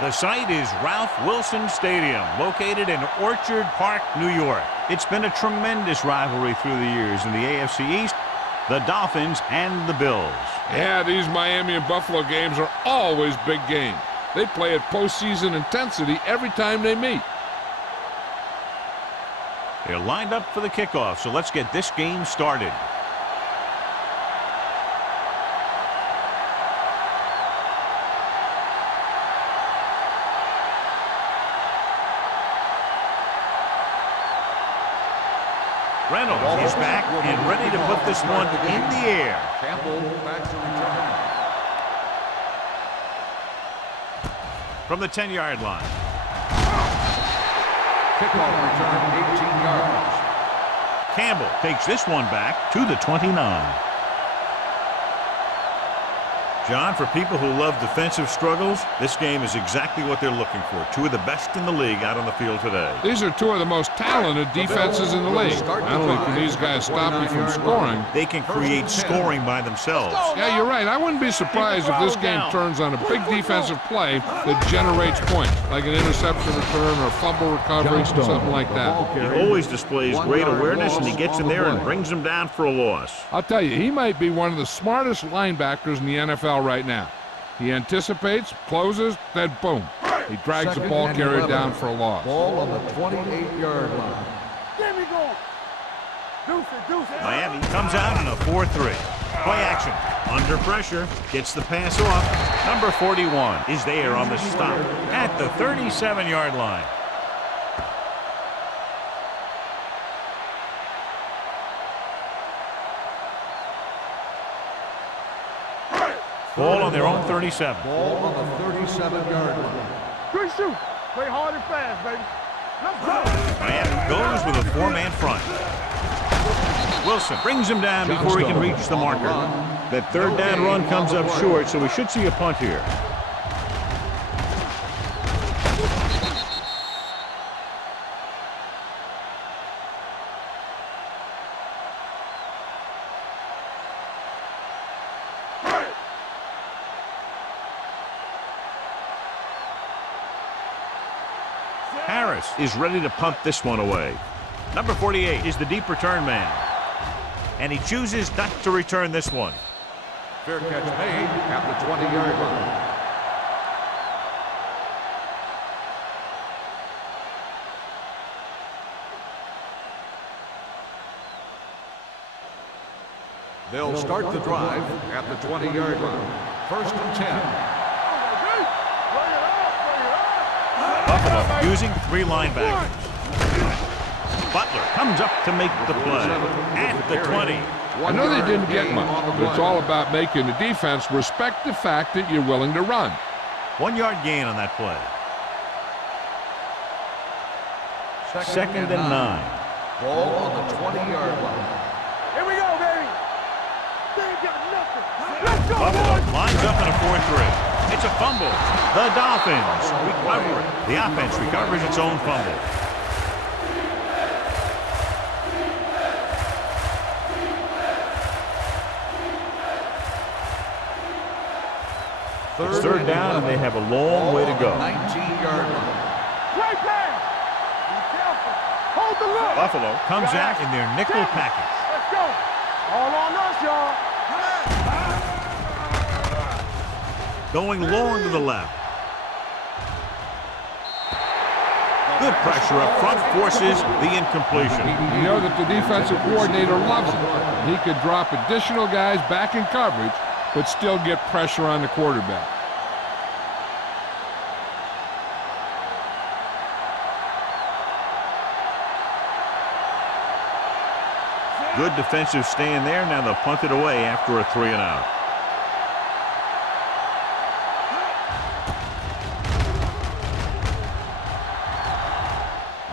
The site is Ralph Wilson Stadium, located in Orchard Park, New York. It's been a tremendous rivalry through the years in the AFC East, the Dolphins and the Bills. Yeah, these Miami and Buffalo games are always big games. They play at postseason intensity every time they meet. They're lined up for the kickoff, so let's get this game started. Reynolds is back and ready to put this one in the air. Campbell back to return. From the 10-yard line. Kickoff return, 18 yards. Campbell takes this one back to the 29. John, for people who love defensive struggles, this game is exactly what they're looking for. Two of the best in the league out on the field today. These are two of the most talented defenses in the league. Not only can these guys stop you from scoring, they can create scoring by themselves. Yeah, you're right. I wouldn't be surprised if this game turns on a big defensive play that generates points, like an interception return or a fumble recovery, something like that. He always displays great awareness, and he gets in there and brings them down for a loss. I'll tell you, he might be one of the smartest linebackers in the NFL right now. He anticipates, closes, then boom. He drags the ball carrier down for a loss. Ball on the 28-yard line. There we go. Miami comes out in a 4-3. Play action. Under pressure. Gets the pass off. Number 41 is there on the stop at the 37-yard line. Ball on their own 37. Ball on the 37-yard line. Good shoot. Play hard and fast, baby. Let's go. Miami goes with a four-man front. Wilson brings him down before he can reach the marker. That third down run comes up short, so we should see a punt here. Harris is ready to punt this one away. Number 48 is the deep return man. And he chooses not to return this one. Fair catch made at the 20-yard line. They'll start the drive at the 20-yard line. 1st and 10. Buffalo using three linebackers. Butler comes up to make the play at the 20. I know they didn't get much, but it's all about making the defense respect the fact that you're willing to run. 1 yard gain on that play. Second and 9. Ball on the 20-yard line. Here we go, baby. They ain't got nothing. Let's go, Buffalo boys. lines up in a 4-3. It's a fumble. The Dolphins recover it. The offense recovers its own fumble. It's third down, and they have a long way to go. 19-yard line. Great pass. Be careful. Hold the look. Buffalo comes out in their nickel package. Let's go. All on us, y'all. Going long to the left. Good pressure up front forces the incompletion. You know that the defensive coordinator loves it. He could drop additional guys back in coverage, but still get pressure on the quarterback. Good defensive stand there. Now they'll punt it away after a 3-and-out.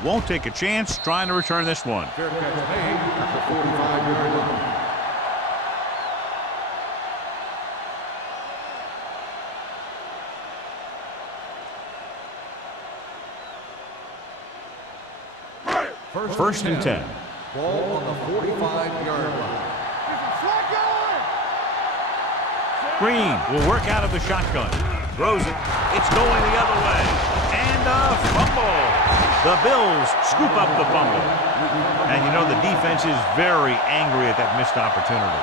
Won't take a chance trying to return this one. Fair catch made at the 45-yard line. First and 10. Ball on the 45-yard line. Slot going. Green will work out of the shotgun. Throws it. It's going the other way. And a fumble. The Bills scoop up the fumble. And you know the defense is very angry at that missed opportunity.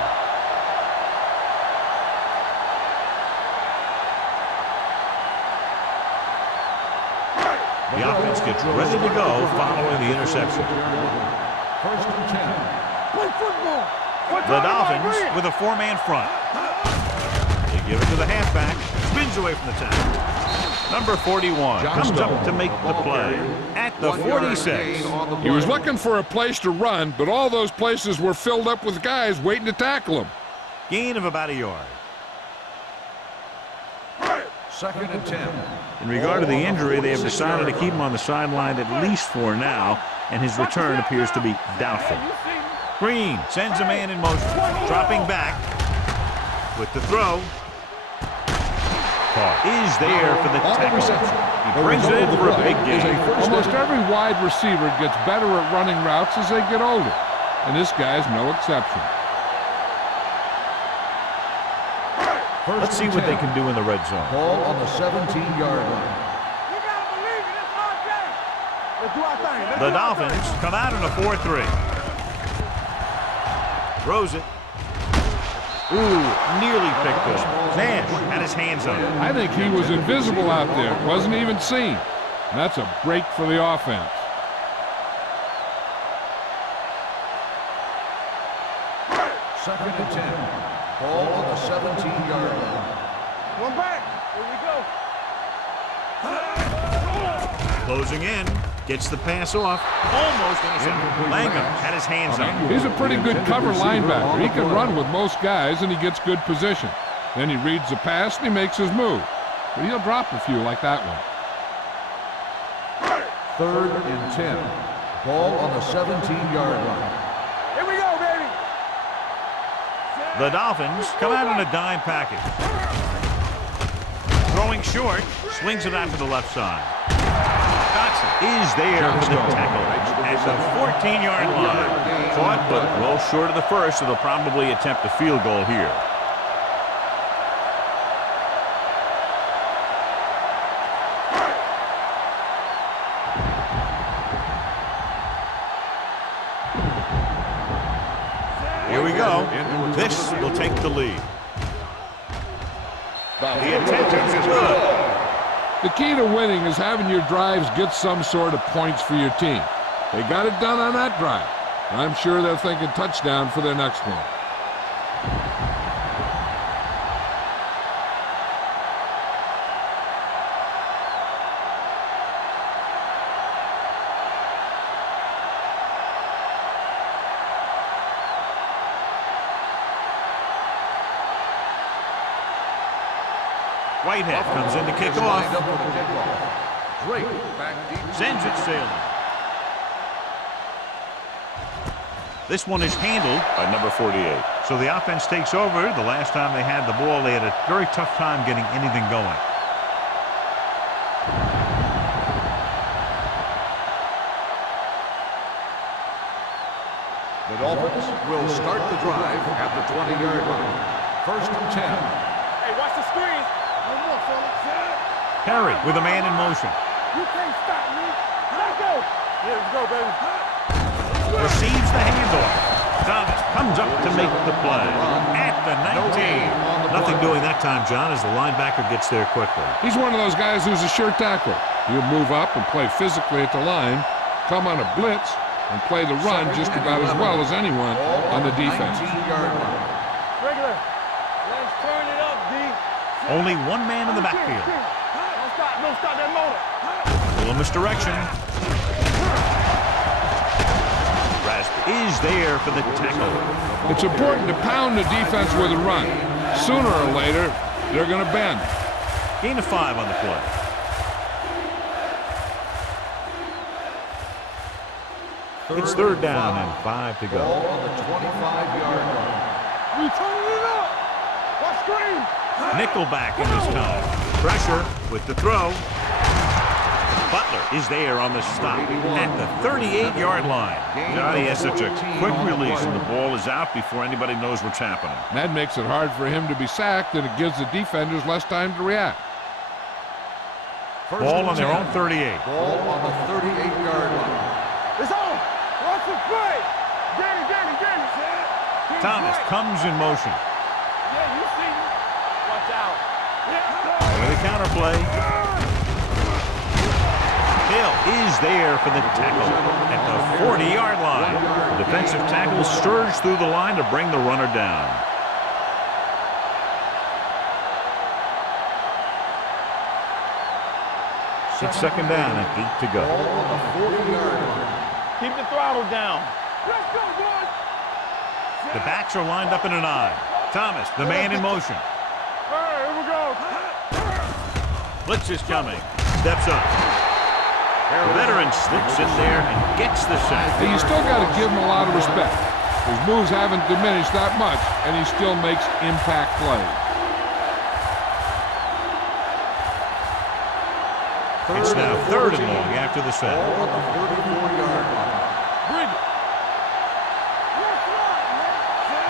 The offense gets ready to go following the interception. First and 10. Play football. The Dolphins with a four-man front. They give it to the halfback. Spins away from the tackle. Number 41 comes up to make the play at the 46. He was looking for a place to run, but all those places were filled up with guys waiting to tackle him. Gain of about a yard. Second and 10. In regard to the injury, they have decided to keep him on the sideline at least for now, and his return appears to be doubtful. Green sends a man in motion, dropping back with the throw. Is there for the tackle. He brings it in for a big gain. Almost every wide receiver gets better at running routes as they get older, and this guy's no exception. Let's see what they can do in the red zone. Ball on the 17-yard line. You gotta believe it. It's our game. Let's do our thing. The Dolphins come out in a 4-3. Throws it. Ooh, nearly picked off. Nash had his hands on it. I think he was invisible out there. Wasn't even seen. And that's a break for the offense. Second and 10. Ball on the 17-yard line. One back. Here we go. Closing in. Gets the pass off. Almost intercepted. Langham had his hands on it. He's a pretty good cover linebacker. He can run with most guys, and he gets good position. Then he reads the pass, and he makes his move. But he'll drop a few like that one. Third and 10. Ball on the 17-yard line. Here we go, baby. The Dolphins come out in a dime package. Throwing short. Swings it out to the left side. Is there for the tackle at the 14-yard line. Caught, but well short of the first, so they'll probably attempt a field goal here. Here we go. This will take the lead. The attention is good. The key to winning is having your drives get some sort of points for your team. They got it done on that drive. I'm sure they're thinking touchdown for their next one. Whitehead comes in to kick off. Drake back deep. Sends it sailing. This one is handled by number 48. So the offense takes over. The last time they had the ball, they had a very tough time getting anything going. The Dolphins will start the drive at the 20-yard line. First and 10. Hey, watch the screen. No more, fellas. Perry with a man in motion. You can't stop me. Let's go. Here we go, baby. Receives the handoff. Thomas comes up to make the play at the 19. Nothing doing that time, John, as the linebacker gets there quickly. He's one of those guys who's a sure tackler. He'll move up and play physically at the line, come on a blitz, and play the run just about as well as anyone on the defense. Regular. Let's turn it up, D. Only one man in the backfield. Don't stop that motor. A little misdirection. Is there for the tackle. It's important to pound the defense with a run. Sooner or later, they're going to bend. Gain of 5 on the play. It's third down and 5 to go. Ball on the 25-yard line. We turning it up. Watch screen. Nickelback in this time. Pressure with the throw. Butler is there on the stop at the 38-yard line. Johnny has such a quick release, and the ball is out before anybody knows what's happening. That makes it hard for him to be sacked, and it gives the defenders less time to react. Ball on their own 38. Ball on the 38-yard line. It's on. What's the play? Danny. Thomas comes in motion. Yeah, you see me. Watch out. Yeah. With a counter play. Hill is there for the tackle at the 40-yard line. The defensive tackle surged through the line to bring the runner down. It's second down and 8 to go. Ball on the 40-yard line. Keep the throttle down. Let's go, boys. The backs are lined up in an I. Thomas, the man in motion. All right, here we go. Blitz is coming. Steps up. The veteran slips in there and gets the sack. Hey, you still got to give him a lot of respect. His moves haven't diminished that much, and he still makes impact plays. It's now third and long after the sack. Ball on the 34-yard line. Bring it.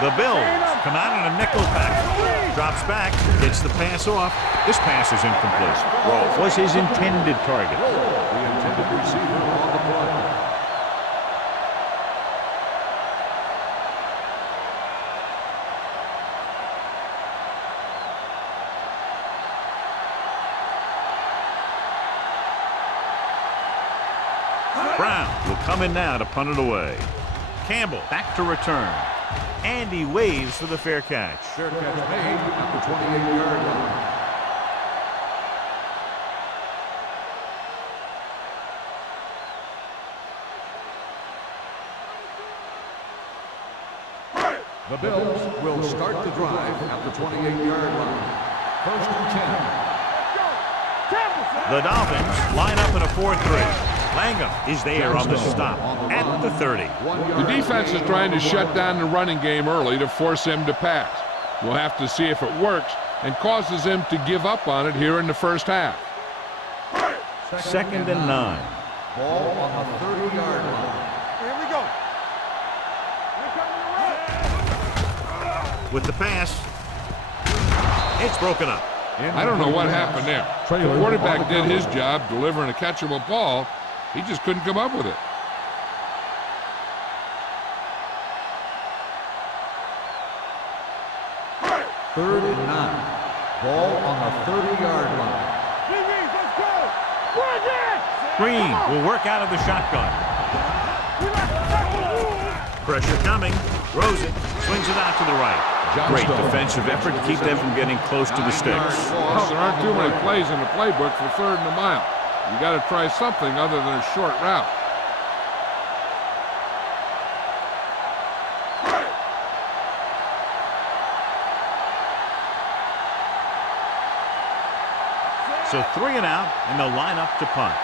The Bills come out in a nickel package. Drops back, gets the pass off. This pass is incomplete. Was his intended target. The intended receiver on the play. Brown will come in now to punt it away. Campbell back to return. And he waves for the fair catch. Fair catch made at the 28-yard line. The Bills will start the drive at the 28-yard line. First and 10. The Dolphins line up in a 4-3. Langham is there on the stop at the 30. The defense is trying to shut down the running game early to force him to pass. We'll have to see if it works and causes him to give up on it here in the first half. Second and 9. Ball on the 30-yard line. Here we go. With the pass, it's broken up. I don't know what happened there. The quarterback did his job delivering a catchable ball. He just couldn't come up with it. Third and 9. Ball on the 30-yard line. Let's go. Bring it. Green will work out of the shotgun. Pressure coming. Throws it. Swings it out to the right. Great defensive effort to keep them from getting close to the sticks. Well, there aren't too many plays in the playbook for third and a mile. You got to try something other than a short route. So 3 and out, and they'll line up to punt.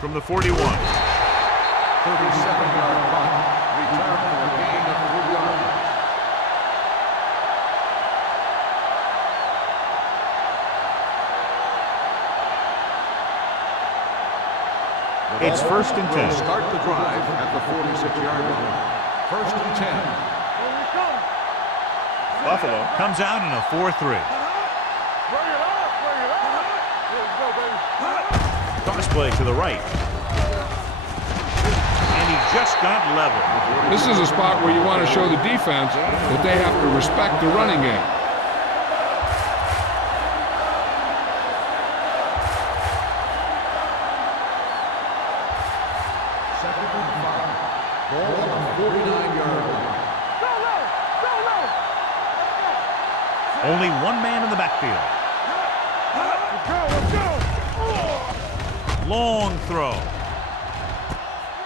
From the 41. 37-yard punt. Return for a gain of 3 yards. It's first and 10. Start the drive at the 46-yard line. First and 10. Buffalo comes out in a 4-3. Bring it up. Here we go, baby. Toss play to the right. And he just got level. This is a spot where you want to show the defense that they have to respect the running game. Second and 5. Ball on the 49-yard line. Go low. Only one man in the backfield. Let's go. Long throw.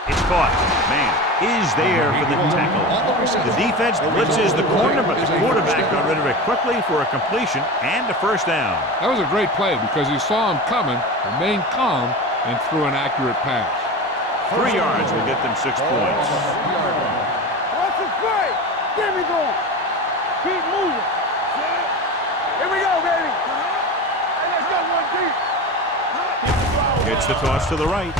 It's caught. Man is there for the tackle. The defense blitzes the corner, but the quarterback got rid of it quickly for a completion and a first down. That was a great play because he saw him coming, remained calm, and threw an accurate pass. 3 yards will get them 6 points. What's the play? Get me going. Keep moving. Here we go, baby. Hey, let's go one deep. Gets the toss to the right.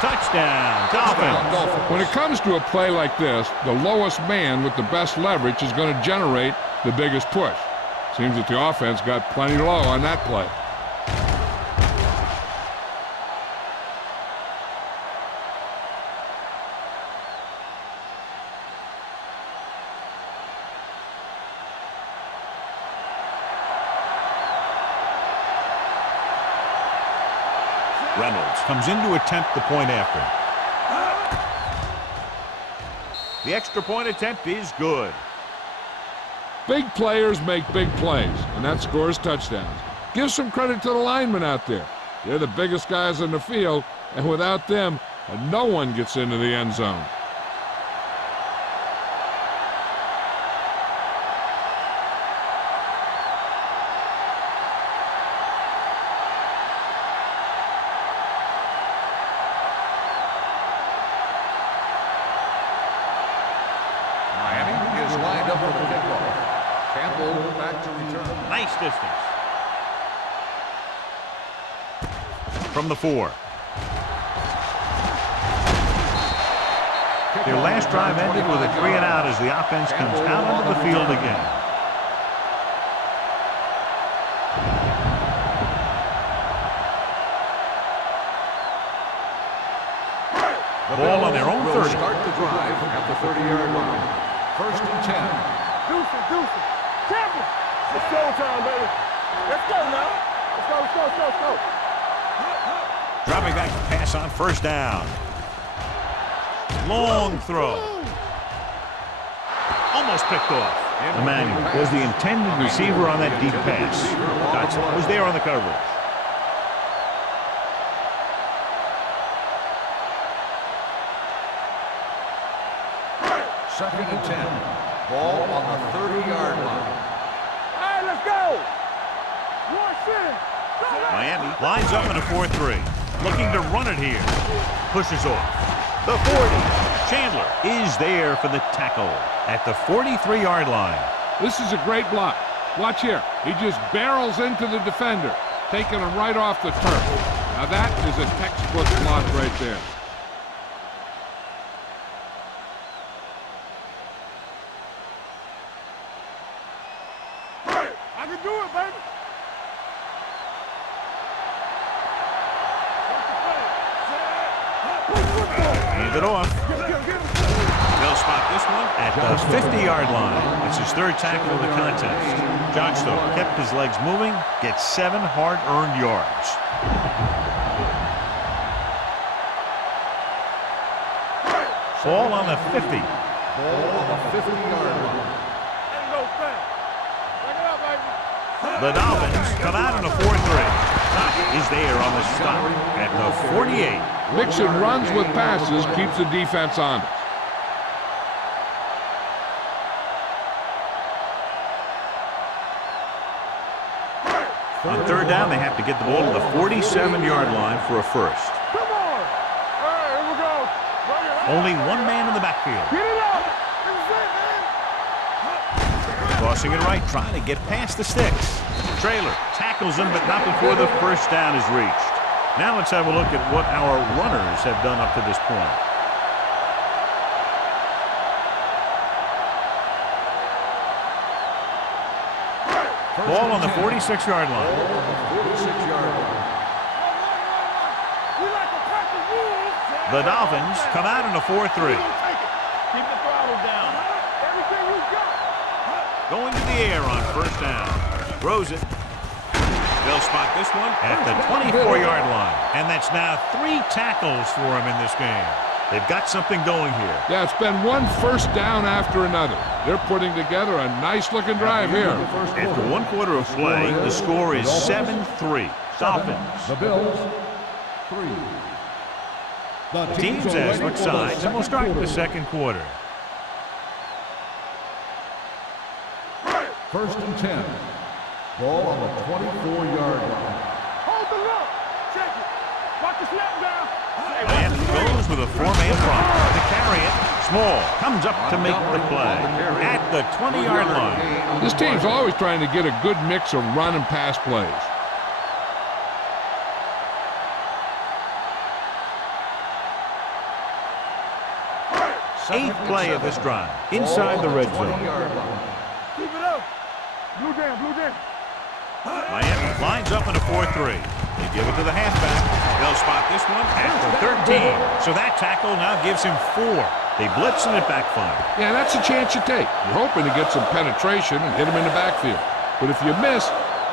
Touchdown. Touchdown, Dolphins. When it comes to a play like this, the lowest man with the best leverage is going to generate the biggest push. Seems that the offense got plenty low on that play. Reynolds comes in to attempt the point after. The extra point attempt is good. Big players make big plays, and that scores touchdowns. Give some credit to the linemen out there. They're the biggest guys in the field, and without them, no one gets into the end zone. Miami is lined up for the kickoff. Campbell back to return. Nice distance. From the 4. Their last drive ended with a 3 and out as the offense comes out onto the field again. Ball on their own 30. Start the drive at the 30-yard line. First and 10. Deuce it. Campbell. It's showtime, baby. Let's go now. Let's go. Dropping back to pass on first down. Long throw. Almost picked off. Emmanuel was the intended receiver on that deep pass. Dotson was there on the coverage. Second and 10. Ball on the 30-yard line. All right, let's go. Miami lines up in a 4-3. Looking to run it here. Pushes off. The 40. Chandler is there for the tackle at the 43-yard line. This is a great block. Watch here. He just barrels into the defender, taking him right off the turf. Now that is a textbook block right there. I can do it, baby. Hand it off. They'll spot this one at the 50-yard line. It's his 3rd tackle of the contest. Johnstone kept his legs moving, gets 7 hard-earned yards. Ball on the 50. Ball on the 50-yard line. The Dolphins come out in a 4-3. Is there on the stop at the 48. Mixing runs with passes keeps the defense honest. On 3rd down, they have to get the ball to the 47-yard line for a first. Come on. All right, here we go. Only one man in the backfield. Get it up. This is it, man. Crossing it right, trying to get past the sticks. Traylor tackles him, but not before the first down is reached. Now let's have a look at what our runners have done up to this point. Ball on the 46-yard line. The Dolphins come out in a 4-3. Keep the throttle down. Everything you got. Going to the air on first down. Throws it. They'll spot this one at the 24-yard line. And that's now 3 tackles for him in this game. They've got something going here. Yeah, it's been one first down after another. They're putting together a nice-looking drive here. After 1 quarter of play, the score is 7-3. Dolphins. The Bills, 3. The Teams as switch sides, and we'll start the second quarter. First and 10. Ball on the 24-yard line. Hold the look. Check it. Watch the snap down. And goes with a 4-man front to carry it. Small comes up to make the play at the 20-yard line. This team's always trying to get a good mix of run and pass plays. 8th play of this drive. Inside the red zone. Keep it up. Blue jam, blue jam. Miami lines up in a 4-3. They give it to the halfback. They'll spot this one at the 13. So that tackle now gives him 4. They blitz and it backfires. Yeah, that's a chance you take. You're hoping to get some penetration and hit him in the backfield. But if you miss,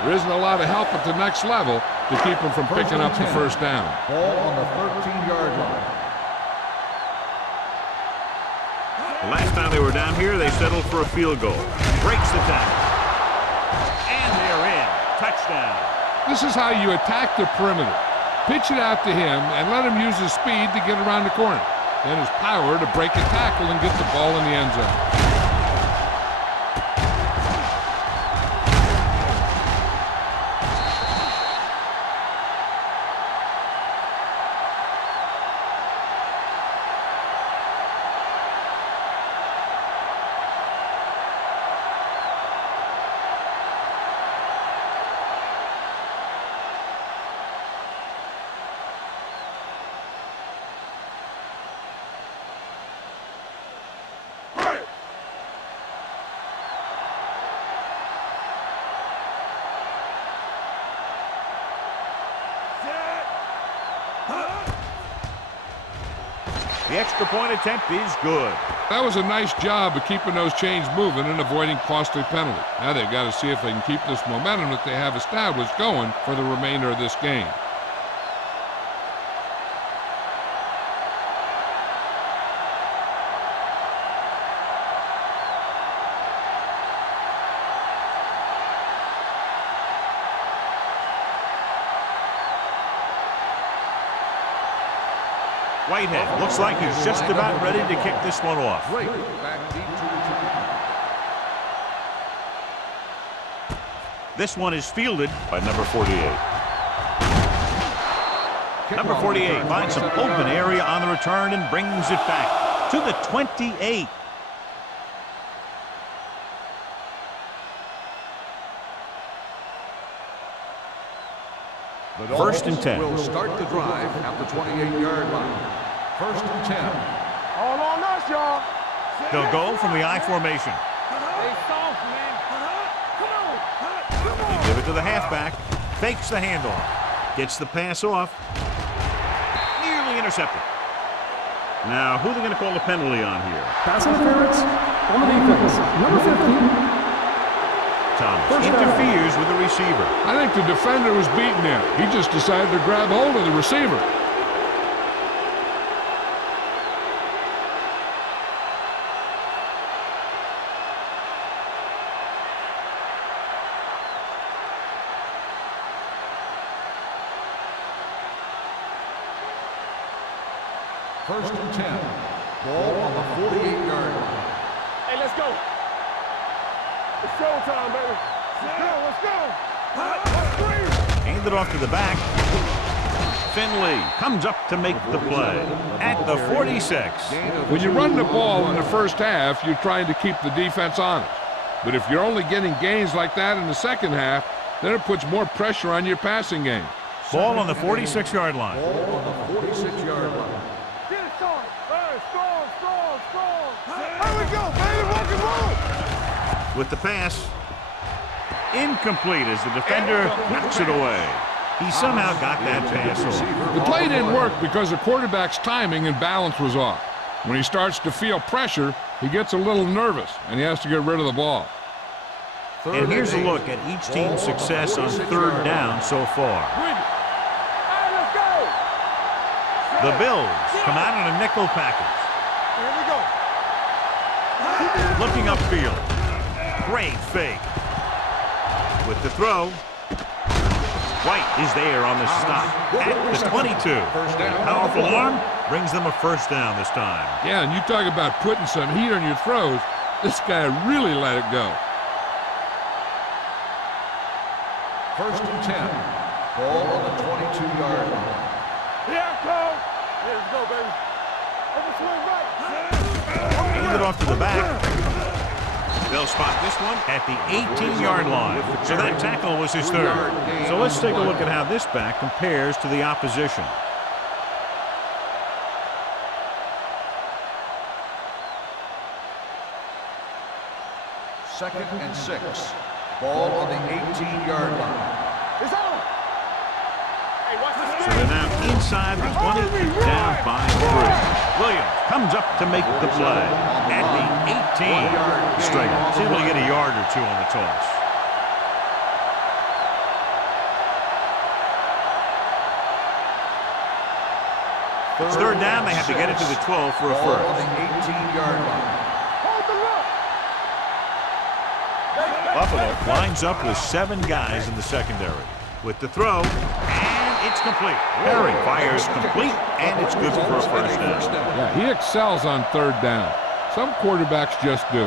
there isn't a lot of help at the next level to keep him from picking up the first down. Ball on the 13-yard line. The last time they were down here, they settled for a field goal. Breaks the tackle. And they're in. Touchdown. This is how you attack the perimeter. Pitch it out to him and let him use his speed to get around the corner. Then his power to break a tackle and get the ball in the end zone. The extra point attempt is good. That was a nice job of keeping those chains moving and avoiding costly penalty. Now they've got to see if they can keep this momentum that they have established going for the remainder of this game. Whitehead looks like he's just about ready to kick this one off. Drake back deep to return. This one is fielded by number 48. Number 48 finds some open area on the return and brings it back to the 28. The First and 10. Will start the drive at the 28-yard line. First and 10. All on us, y'all. They'll go from the I formation. Stay soft, man. Come on. They give it to the halfback. Fakes the handoff. Gets the pass off. Nearly intercepted. Now, who are they going to call the penalty on here? Pass interference on the defense. Number 15. Thomas interferes with the receiver. I think the defender was beaten there. He just decided to grab hold of the receiver. First and 10. Ball on the 48-yard line. Hey, let's go. It's showtime, baby. Let's go. Hand it off to the back. Finley comes up to make the play at the 46. When you run the ball in the first half, you're trying to keep the defense honest. But if you're only getting gains like that in the second half, then it puts more pressure on your passing game. Ball on the 46-yard line. Ball on the 46-yard line. Get it started. Hey, strong. Here we go, baby. Rock and roll. With the pass, incomplete as the defender knocks it away. He somehow got that pass off. The play didn't work because the quarterback's timing and balance was off. When he starts to feel pressure, he gets a little nervous, and he has to get rid of the ball. And here's a look at each team's success on third down so far. Hey, let's go. The Bills come out in a nickel package. Here we go. Looking upfield. Great fake. With the throw. White is there on the stop at the 22. Powerful arm brings them a first down this time. Yeah, and you talk about putting some heat on your throws. This guy really let it go. First and 10. Ball on the 22-yard line. Here I come. Let's go, baby. Over swing right. Hand it off to the back. They'll spot this one at the 18-yard line. So that tackle was his third. So let's take a look at how this back compares to the opposition. 2nd and 6. Ball on the 18-yard line. It's on. Hey, watch the So they're now inside the 20, down by 3. Williams comes up to make the play at the 18. Stringer is able to get a yard or two on the toss. It's 3rd down. They have to get it to the 12 for a Ball on first. the 18-yard line. Buffalo lines up with 7 guys in the secondary. With the throw, and it's complete. Perry fires complete, and it's good for a first down. Yeah, he excels on 3rd down. Some quarterbacks just do.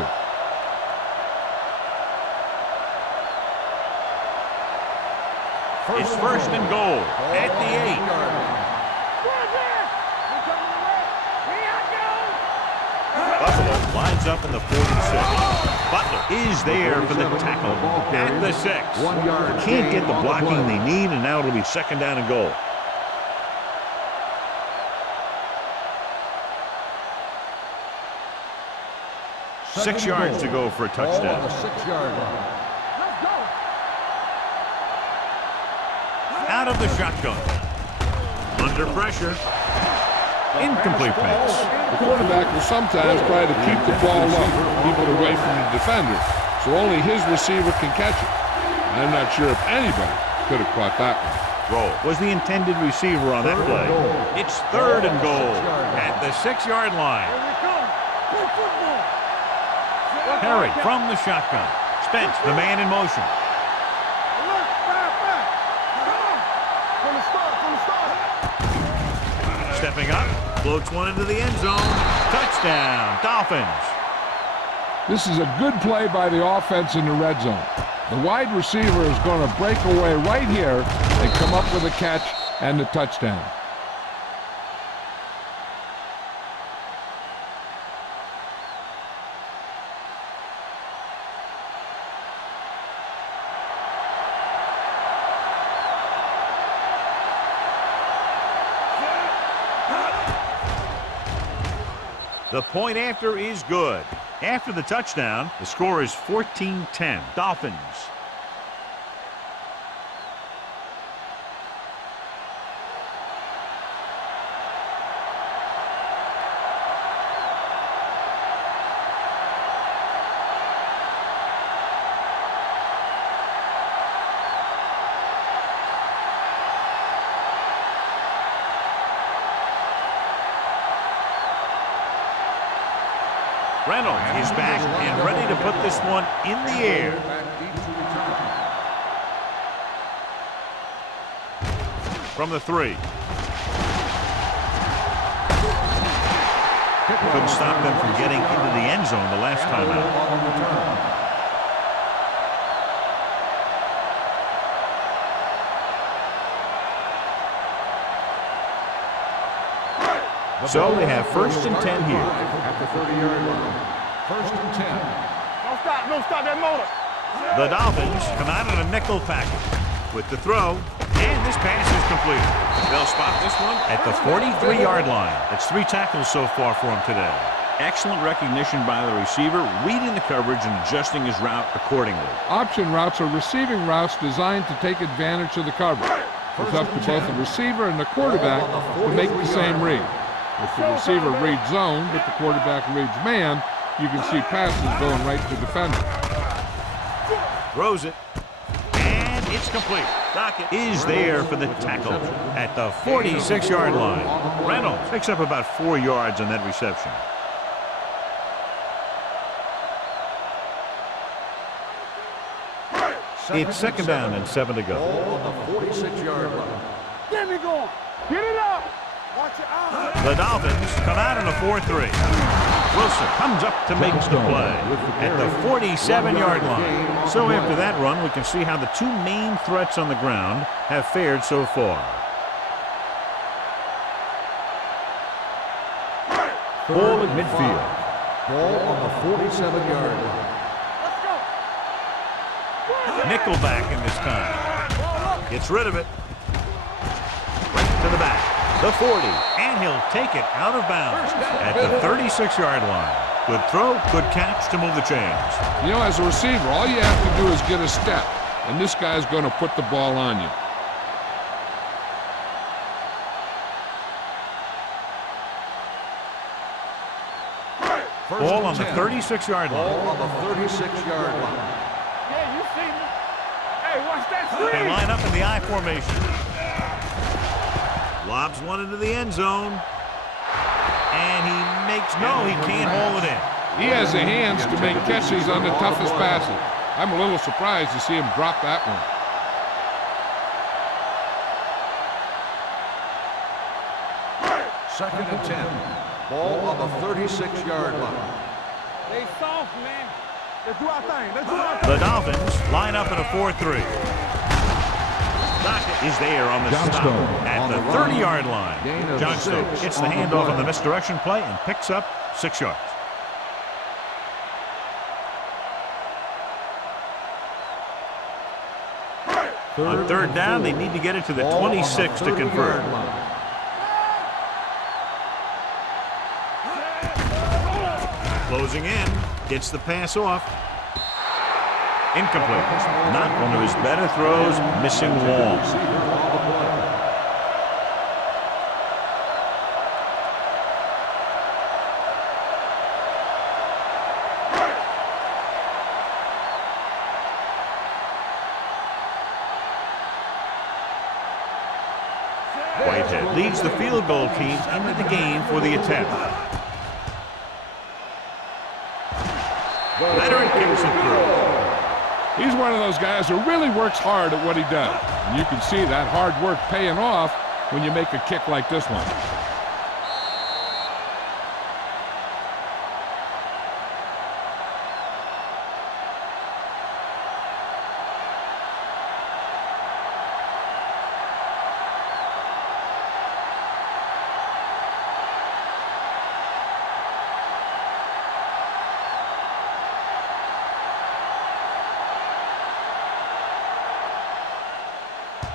It's 1st and goal at the 8. Buffalo lines up in the 46. Butler is there for the tackle at the 6. 1 yard. Can't get the blocking they need, and now it'll be 2nd down and goal. Six yards to go for a Ball on touchdown. the 6-yard line. Out of the shotgun. Under pressure. Incomplete pass. The quarterback will sometimes try to keep the ball low, keep it away from the defender, so only his receiver can catch it. I'm not sure if anybody could have caught that one. Roll was the intended receiver on that play. It's 3rd and goal at the 6-yard line. Perry from the shotgun. Spence, the man in motion. Stepping up, floats one into the end zone. Touchdown, Dolphins. This is a good play by the offense in the red zone. The wide receiver is going to break away right here and come up with a catch and the touchdown. The point after is good. After the touchdown, the score is 14-10. Dolphins. Reynolds is back and ready to put this one in the air. From the 3. Couldn't stop them from getting into the end zone the last time out. So they have 1st and 10 here. At the 30-yard line. 1st and 10. Don't stop that motor. The Dolphins come out in a nickel package with the throw, and this pass is completed. They'll spot this one at the 43-yard line. That's 3 tackles so far for him today. Excellent recognition by the receiver, reading the coverage and adjusting his route accordingly. Option routes are receiving routes designed to take advantage of the coverage. It's up to both the receiver and the quarterback to make the same read. If the receiver reads zone, but the quarterback reads man, you can see passes going right to the defender. Throws it, and it's complete. Dockett is there for the tackle at the 46-yard line. Reynolds picks up about 4 yards on that reception. It's 2nd down and 7 to go. Ball on the 46-yard line. Get me going. Get it up. Watch it out. The Dolphins come out in a 4-3. Wilson comes up to make the play at the 47-yard line. So after that run, we can see how the 2 main threats on the ground have fared so far. Ball at midfield. Ball on the 47-yard line. Nickelback in this time. Gets rid of it. Right to the back. The 40. And he'll take it out of bounds at the 36-yard line. Good throw, good catch to move the chains. You know, as a receiver, all you have to do is get a step, and this guy's going to put the ball on you. Ball on the 36-yard line. Ball on the 36-yard line. Yeah, you see me. Hey, watch that screen. They line up in the I formation. Lobs one into the end zone. And he can't haul it in. He has the hands to make catches on the toughest passes. I'm a little surprised to see him drop that one. Second and 10. Ball on the 36-yard line. They soft, man. Let's do our thing. Let's do our thing. The Dolphins line up in a 4-3. Dockett is there on the stop at the 30-yard line. Johnstone gets the handoff on the misdirection play and picks up 6 yards. On third down, they need to get it to the 26 to convert. Closing in, gets the pass off. Incomplete. Not one of his better throws, missing long. Whitehead leads the field goal team into the game for the attempt. Leonard kicks it through. He's one of those guys who really works hard at what he does. And you can see that hard work paying off when you make a kick like this one.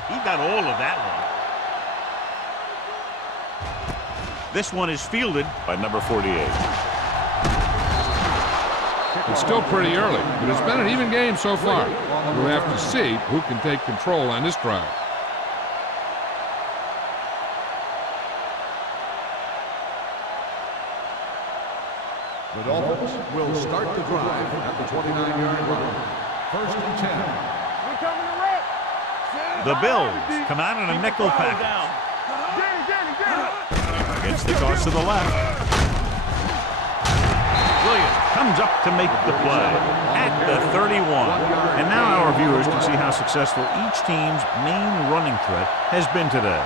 He got all of that one. This one is fielded by number 48. It's still pretty early, but it's been an even game so far. We'll have to see who can take control on this drive. The Dolphins will start the drive at the 29-yard line. First and 10. We coming to wreck. The Bills come out in a nickel package. Against the toss to the left. Williams comes up to make the play at the 31. And now our viewers can see how successful each team's main running threat has been today.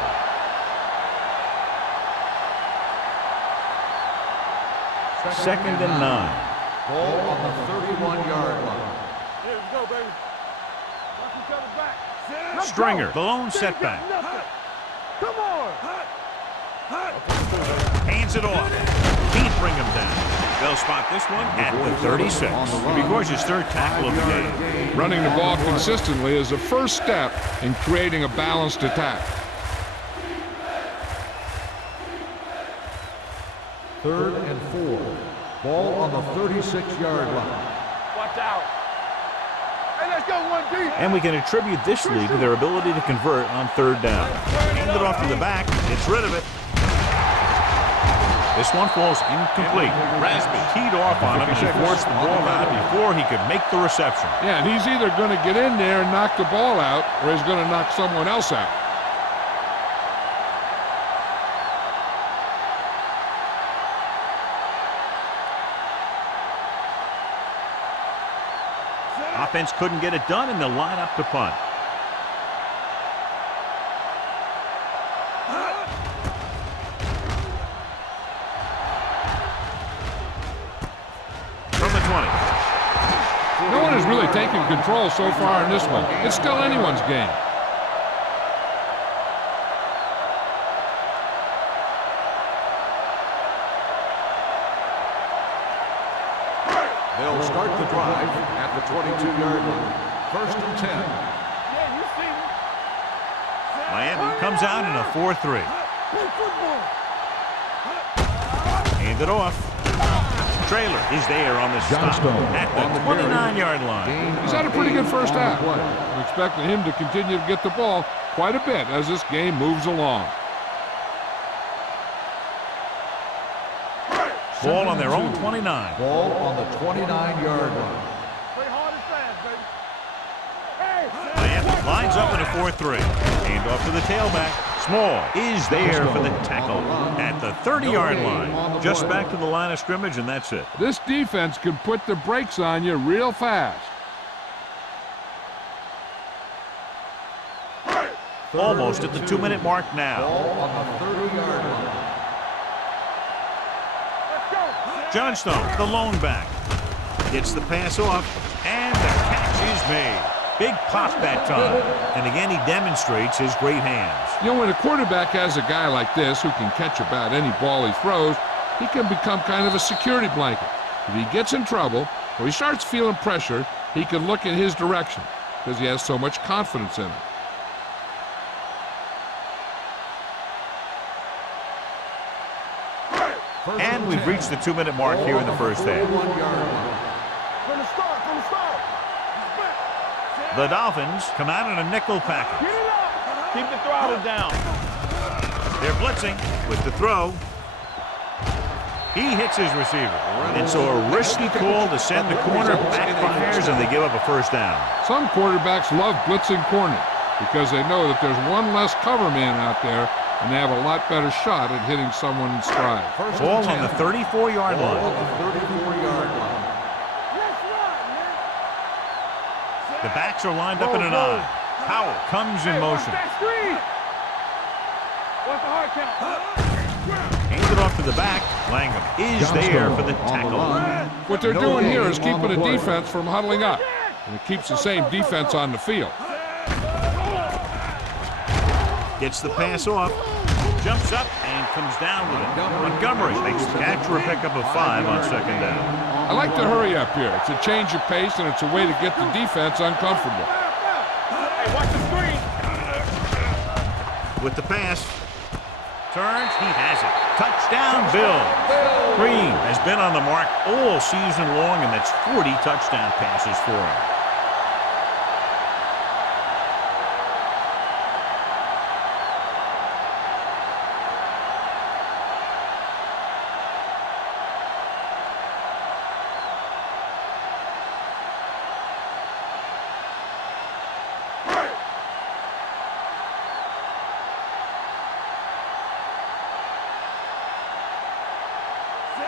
Second and 9. Ball on the 31-yard line. Here we go, baby. Watch each other back. Stringer, the lone setback. Come on. Hands it off. Can't bring him down. They'll spot this one at the 36. Because his third tackle of the game. Running the ball consistently is the first step in creating a balanced attack. Third and 4. Ball on the 36-yard line. Watch out. Hey, let's go, 1D. And we can attribute this lead to their ability to convert on third down. Hand it off to the back. Gets rid of it. This one falls incomplete. Rasby teed off on him and he forced the ball out before he could make the reception. Yeah, and he's either going to get in there and knock the ball out, or he's going to knock someone else out. Offense couldn't get it done, and they'll line up to punt. From the 20. No one has really taken control so far in this one. It's still anyone's game. They'll start the drive at the 22-yard line. First and 10. Yeah, you see me. Miami comes out in a 4-3. Play football. Hand it off. Trailer is there on the stop at the 29-yard line. He's had a pretty good first half. I'm expecting him to continue to get the ball quite a bit as this game moves along. Ball on their own 29. Ball on the 29-yard line. Play hard and fast, baby. Hey! Miami lines up in a 4-3. Hand off to the tailback. Small is there for the tackle at the 30-yard line. Just back to the line of scrimmage, and that's it. This defense can put the brakes on you real fast. Almost at the 2-minute mark now. Ball on the 30-yard line. Johnstone, the lone back, gets the pass off, and the catch is made. Big pop that time. And again, he demonstrates his great hands. You know, when a quarterback has a guy like this who can catch about any ball he throws, he can become kind of a security blanket. If he gets in trouble or he starts feeling pressure, he can look in his direction because he has so much confidence in him. And we've reached the 2-minute mark here in the first half. From the start, from the start. The Dolphins come out in a nickel package. Get it up. Keep the throttle down. They're blitzing with the throw. He hits his receiver. And so a risky call to send the corner backfires, and they give up a first down. Some quarterbacks love blitzing corner because they know that there's one less cover man out there and they have a lot better shot at hitting someone in stride. Ball on the 34-yard line. The backs are lined up in an I. Powell comes in motion. What's the hard count? Hands it off to the back. Langham is there for the tackle. What they're doing here is keeping the defense from huddling up, and it keeps the same defense on the field. Gets the pass off, jumps up, and comes down with it. Montgomery makes the catch for a pickup of 5 on second down. I like to hurry up here. It's a change of pace, and it's a way to get the defense uncomfortable. Hey, watch the screen. With the pass, turns, he has it. Touchdown, Bill. Green has been on the mark all season long, and that's 40 touchdown passes for him.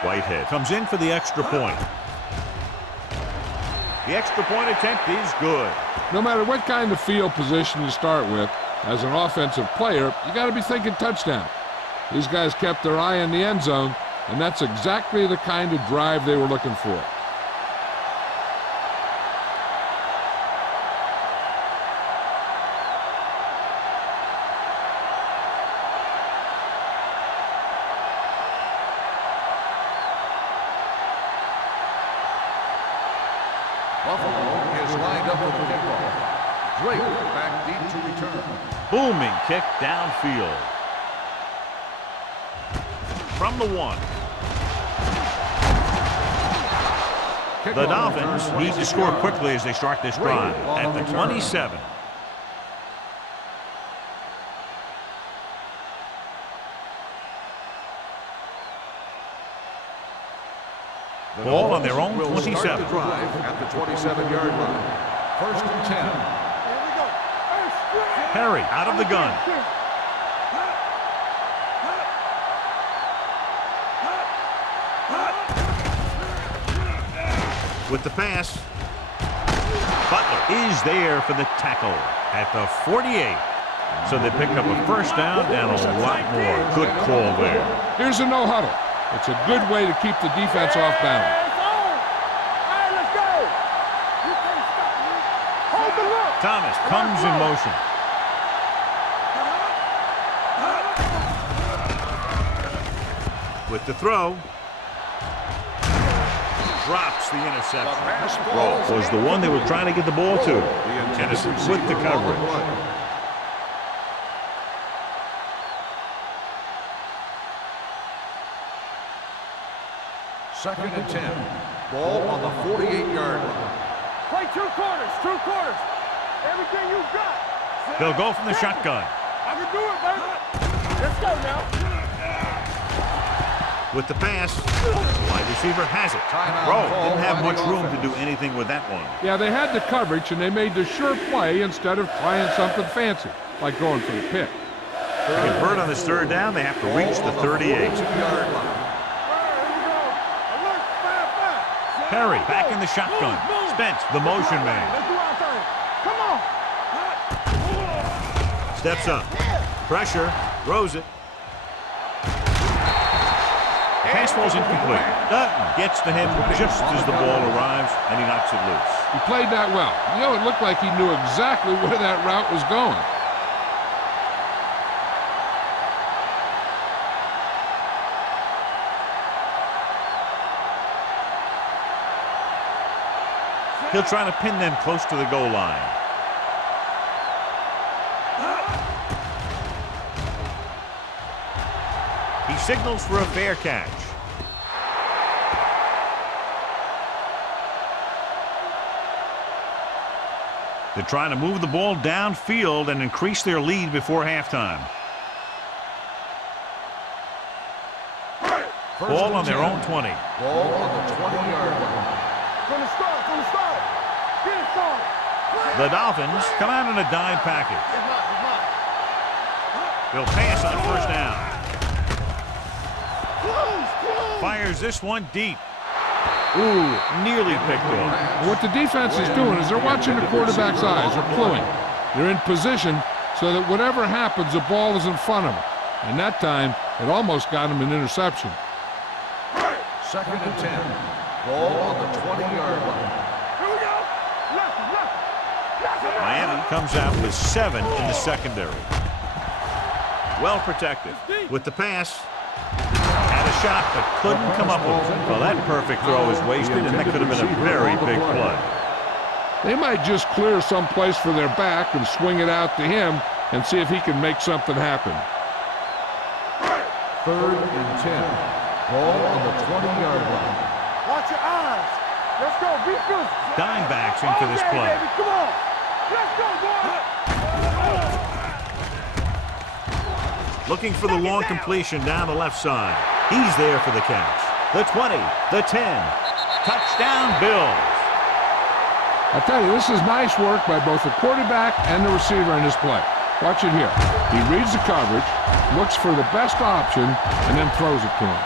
Whitehead comes in for the extra point. The extra point attempt is good. No matter what kind of field position you start with, as an offensive player, you got to be thinking touchdown. These guys kept their eye on the end zone, and that's exactly the kind of drive they were looking for. Buffalo is lined up for the kickoff. Drake back deep to return. Booming kick downfield. From the 1. The Dolphins need to score quickly as they start this drive at the 27. Ball on their own 27. Drive at the 27-yard line. First and 10. Here we go. Perry out of the gun. With the pass, Butler is there for the tackle at the 48. So they pick up a first down and a lot more. Good call there. Here's a no huddle. It's a good way to keep the defense off balance. Hey, let's go. You can't stop me. Hold the look. Thomas comes in motion. With the throw. Drops the interception. Was the one they were trying to get the ball to. Tennessee with the coverage. Second and 10. Ball on the 48-yard line. Play two quarters, two quarters. Everything you got. They'll go from the shotgun. I can do it, baby. Let's go now. With the pass, the wide receiver has it. Bro didn't have much room to do anything with that one. Yeah, they had the coverage, and they made the sure play instead of trying something fancy, like going for the pick. To convert on this third down, they have to reach the 38. Perry back in the shotgun. Spence, the motion man. Come on. Steps up. Pressure. Throws it. Pass falls incomplete. Dutton gets to him just as the ball arrives, and he knocks it loose. He played that well. You know, it looked like he knew exactly where that route was going. He'll try to pin them close to the goal line. He signals for a fair catch. They're trying to move the ball downfield and increase their lead before halftime. Ball on their own 20. Ball on the 20-yard line. From the start, from the start. Get it started. The Dolphins come out in a dime package. They'll pass on first down. Fires this one deep. Ooh, nearly picked off. What the defense is doing is they're watching the quarterback's eyes. They're cluing. They're in position so that whatever happens, the ball is in front of them. And that time, it almost got him an interception. Second and 10. Ball on the 20-yard line. Here we go. Left. Miami comes out with 7 in the secondary. Well protected. With the pass. Had a shot, but couldn't come up with it. Well, that perfect throw is wasted, and that could have been a very big play. They might just clear someplace for their back and swing it out to him and see if he can make something happen. Third and 10. Ball on the 20-yard line. Watch your eyes. Let's go. Be good. Dime backs into this Okay, play. baby. Come on. Let's go, boy. Looking for the long completion down the left side. He's there for the catch. The 20, the 10. Touchdown, Bills. I tell you, this is nice work by both the quarterback and the receiver in this play. Watch it here. He reads the coverage, looks for the best option, and then throws it to him.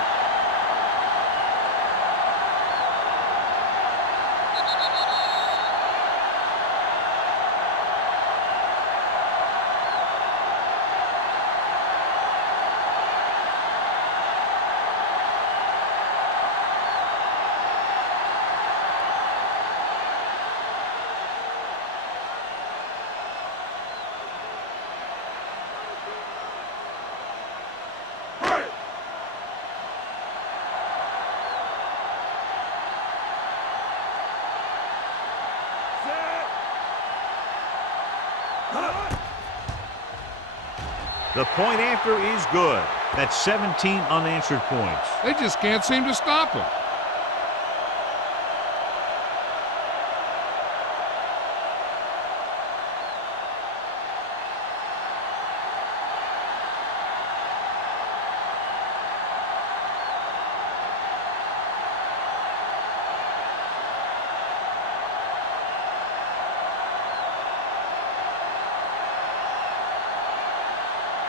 The point after is good. That's 17 unanswered points. They just can't seem to stop him.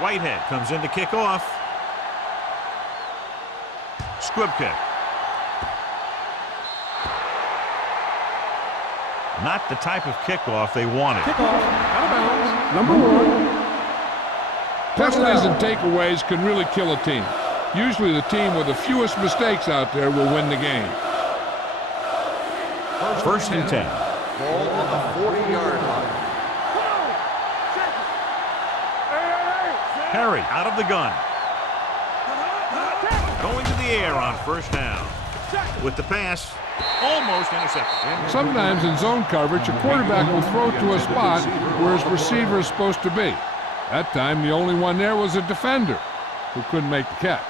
Whitehead comes in to kick off. Squib kick. Not the type of kickoff they wanted. Kickoff, out of bounds, number 1. Penalties and takeaways can really kill a team. Usually the team with the fewest mistakes out there will win the game. First and 10. Ball on the 40-yard line. Perry out of the gun. Going to the air on first down. With the pass, almost intercepted. Sometimes in zone coverage, a quarterback will throw to a spot where his receiver is supposed to be. That time, the only one there was a defender who couldn't make the catch.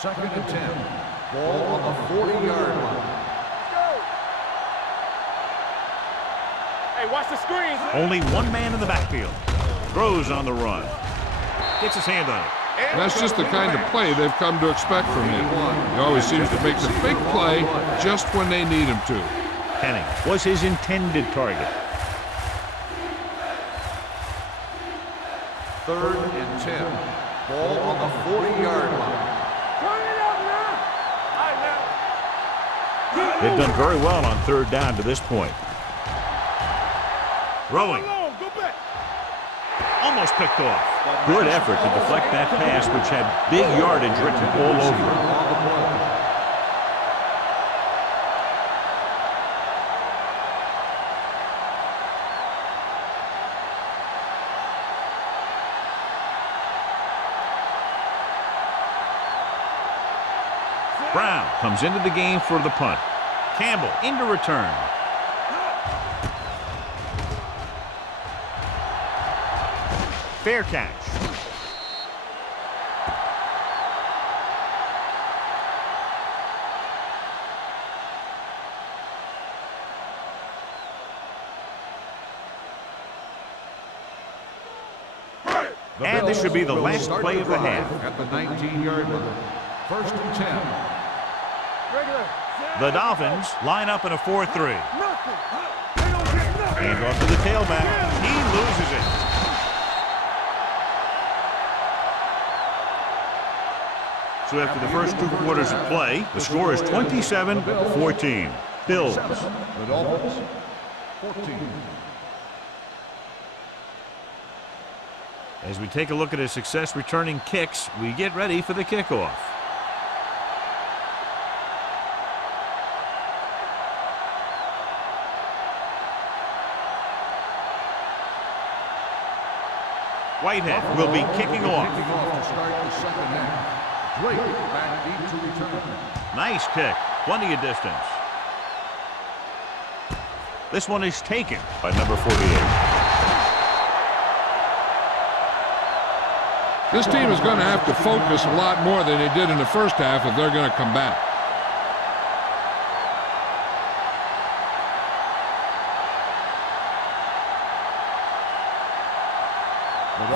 Second and 10. Ball on the 40-yard line. Hey, watch the screen. Only one man in the backfield. Throws on the run. Gets his hand on it. And that's just the kind of play they've come to expect from him. He always seems to make the big play just when they need him to. Penning was his intended target. Third and 10. Ball on the 40-yard line. Turn it up now. All right, now. They've done very well on third down to this point. Throwing. Go back. Almost picked off. Good effort to deflect that pass, which had big yardage written all over it. Brown comes into the game for the punt. Campbell into return. Fair catch. And this should be the last play of the half. At the 19-yard line. First and 10. The Dolphins line up in a 4-3. Hand off to the tailback. He loses it. So after the first 2 quarters of play, the score is 27-14. Bills. The Dolphins, 14. As we take a look at his success returning kicks, we get ready for the kickoff. Whitehead will be kicking off. Kicking off to start the second half. Drake back deep to return. Nice kick. Plenty of distance. This one is taken by number 48. This team is going to have to focus a lot more than they did in the first half if they're going to come back.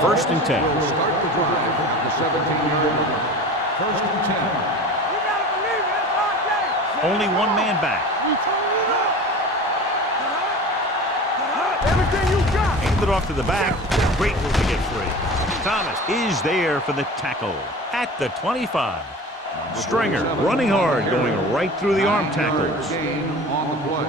First and 10. Will start the drive at the 17-yard line. First and 10. You gotta believe it. It's our day. Only one man back. We turn it up. Everything you got. Hand it off to the back. Great move to get free. Thomas is there for the tackle at the 25. Stringer running hard, going right through the arm tackles. Gain on the play.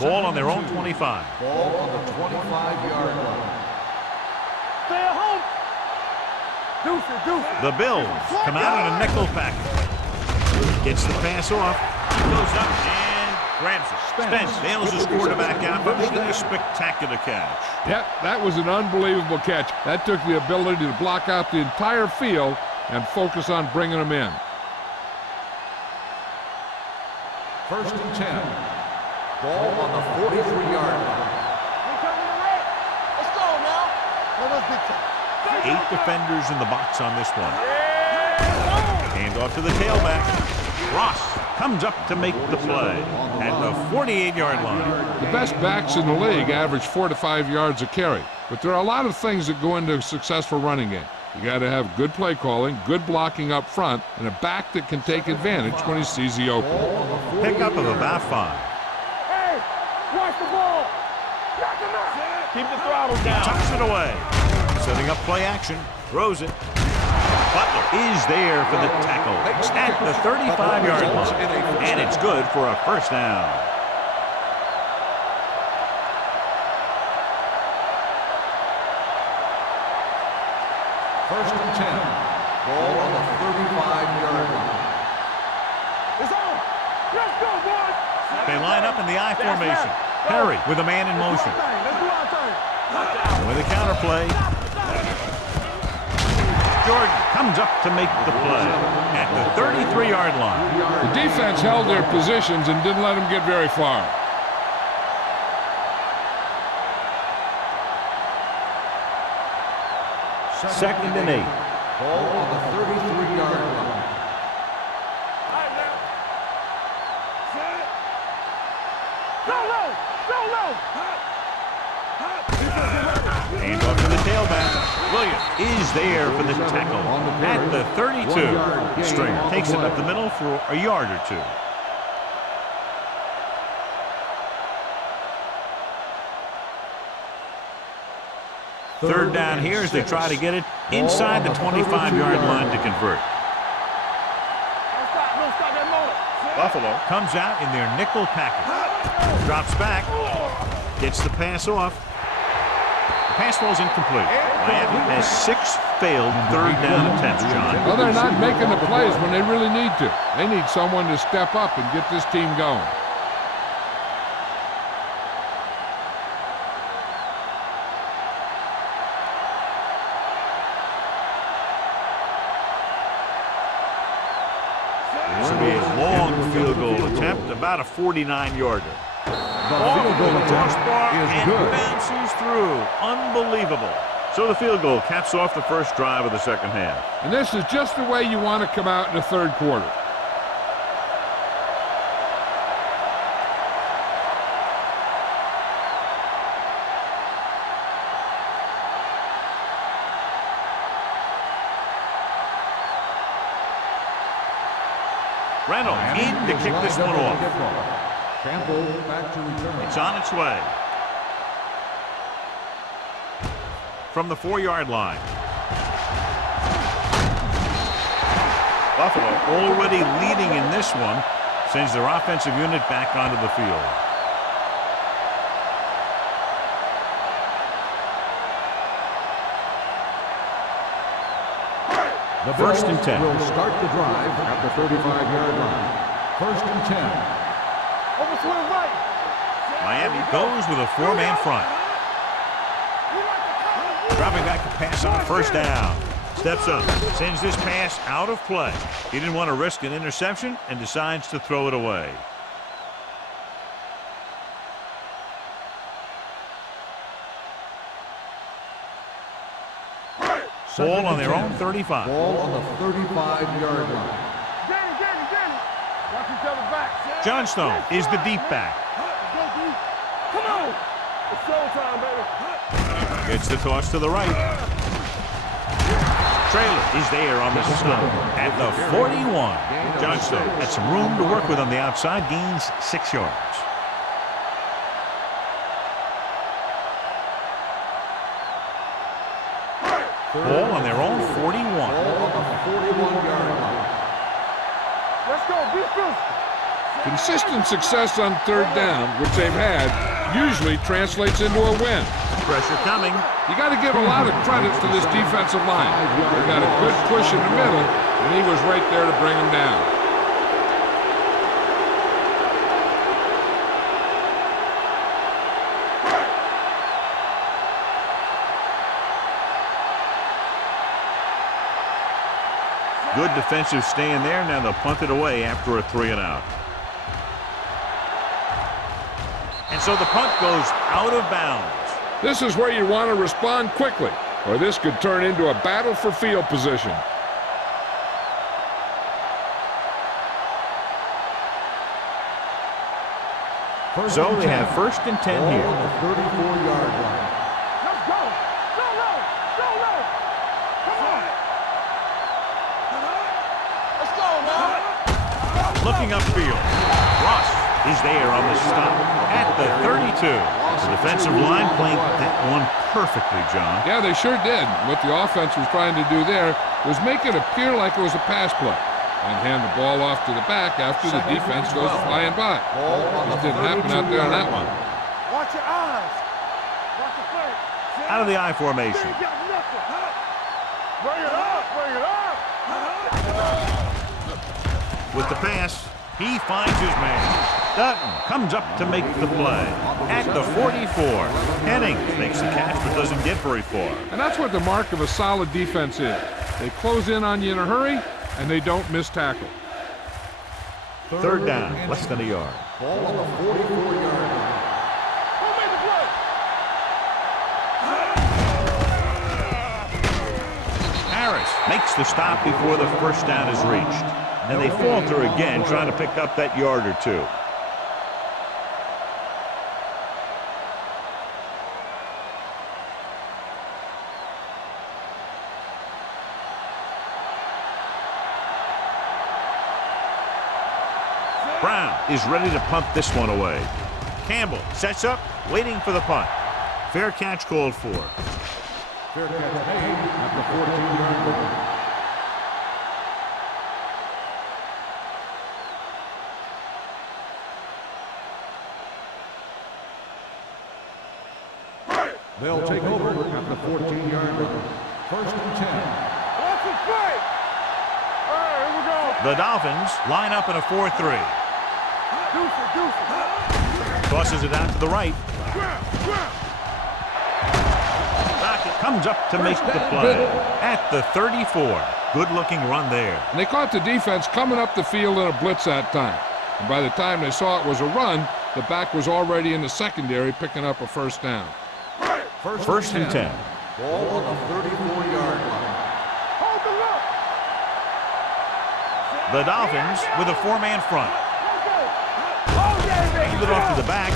Ball on their own 25. Ball on the 25-yard line. Stay at home. Deuce it. The Bills come out in a nickel package. Gets the pass off. Goes up and grabs it. Spence fails to score to back out, but making a spectacular catch. Yep, that was an unbelievable catch. That took the ability to block out the entire field and focus on bringing them in. First and 10. Ball on the 43-yard line. Let's go now. Let's get to 8 defenders in the box on this one. Hand off to the tailback. Ross comes up to make the play at the 48-yard line. The best backs in the league average 4 to 5 yards a carry. But there are a lot of things that go into a successful running game. You got to have good play calling, good blocking up front, and a back that can take advantage when he sees the open. Pickup of about 5. Hey, watch the ball. Knock him out. Keep the throttle down. Tucks it away. Setting up play action. Throws it. Butler is there for the tackle at the 35-yard line. And it's good for a first down. First and 10. Ball on the 35-yard line. It's on. Let's go, boys. They line up in the I formation. Perry with a man in motion. Let's do our thing. And with a counterplay, Jordan comes up to make the play at the 33-yard line. The defense held their positions and didn't let them get very far. 2nd and 8. Ball on the 33-yard line. Hands off to the tailback. Williams is there for the tackle at the 32. Stringer takes it up the middle for a yard or two. Third down here as they try to get it inside the 25-yard line to convert. Buffalo comes out in their nickel package. Drops back. Gets the pass off. The pass falls incomplete. Miami has 6 failed third down attempts, John. Well, they're not making the plays when they really need to. They need someone to step up and get this team going. This will be a long field goal attempt, about a 49-yarder. The field goal attempt is good. Bounces through. Unbelievable. So the field goal caps off the first drive of the second half. And this is just the way you want to come out in the third quarter. Reynolds in to kick this one off. Campbell back to return. It's on its way. From the 4-yard line. Buffalo already leading in this one, sends their offensive unit back onto the field. The First and 10. Will start the drive at the 35-yard line. First and 10. Over to the right. Miami goes with a 4-man front. Dropping back to pass on first down. Steps up, sends this pass out of play. He didn't want to risk an interception and decides to throw it away. Ball on their own 35. Ball on the 35-yard line. Danny. Watch each other back. Johnstone is the deep back. Come on. It's showtime, baby. Gets the toss to the right. Traylor is there on the stop at the 41. Johnstone had some room to work with on the outside, gains 6 yards. Ball on their own 41. Ball on the 41-yard line. Let's go. Be physical. Consistent success on third down, which they've had, usually translates into a win. Pressure coming. You got to give a lot of credit to this defensive line. They got a good push in the middle, and he was right there to bring him down. Good defensive stand there. Now they'll punt it away after a 3-and-out. And so the punt goes out of bounds. This is where you want to respond quickly, or this could turn into a battle for field position. So they have first and 10 Ball here. on the 34-yard line. Let's go. Go low. Come on. Let's go, man. Looking upfield. Ross is there on the stop at the 32. The defensive line playing that one perfectly, John. Yeah, they sure did. What the offense was trying to do there was make it appear like it was a pass play and hand the ball off to the back after the defense goes flying by. This didn't happen out there on that one. Watch your eyes. Watch the play. Out of the I formation. You got nothing. Bring it up. With the pass, he finds his man. Dutton comes up to make the play at the 44. Henning makes the catch but doesn't get very far. And that's what the mark of a solid defense is. They close in on you in a hurry, and they don't miss tackle. Third down, less than a yard. Ball on the 44-yard line. Who made the play? Makes the stop before the first down is reached. And they falter again, trying to pick up that yard or two. Brown is ready to punt this one away. Campbell sets up, waiting for the punt. Fair catch called for. Fair catch made at the 14-yard line. They'll take over at the 14-yard line. First and 10. What's the play? All right, here we go. The Dolphins line up in a 4-3. Deuce. Tosses it out to the right. Rocket comes up to make the play at the 34. Good-looking run there. And they caught the defense coming up the field in a blitz that time. And by the time they saw it was a run, the back was already in the secondary picking up a first down. First and 10. Ball on the 34-yard line. Hold the look. The Dolphins with a four-man front. Hand it off to the back.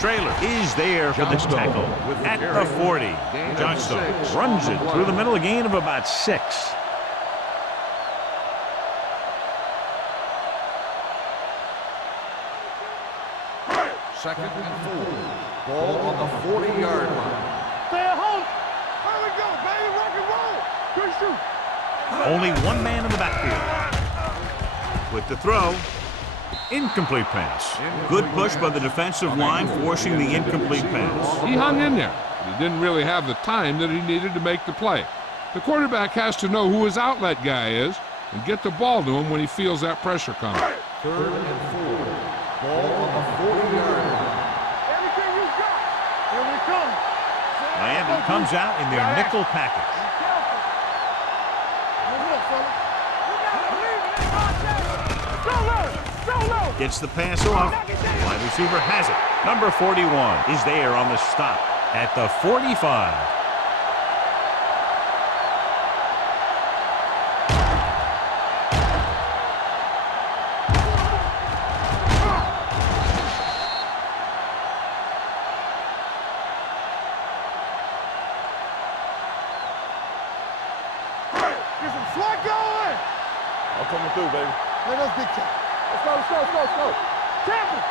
Trailer is there for the tackle at the 40. Johnstone runs it through the middle, a gain of about 6. Second and 4. Ball on the 40-yard line. Stay at home. Here we go, baby. Rock and roll. Good shoot. Only one man in the backfield. With the throw, incomplete pass. Good push by the defensive line, forcing the incomplete pass. He hung in there, but he didn't really have the time that he needed to make the play. The quarterback has to know who his outlet guy is and get the ball to him when he feels that pressure coming. Third and 4. Ball on the 40-yard line. Everything you got. Here we come. Miami comes out in their nickel package. Gets the pass off. Wide receiver has it. Number 41 is there on the stop at the 45. Get some slack going. I'm coming through, baby. Let us big time. Let's go. Campbell.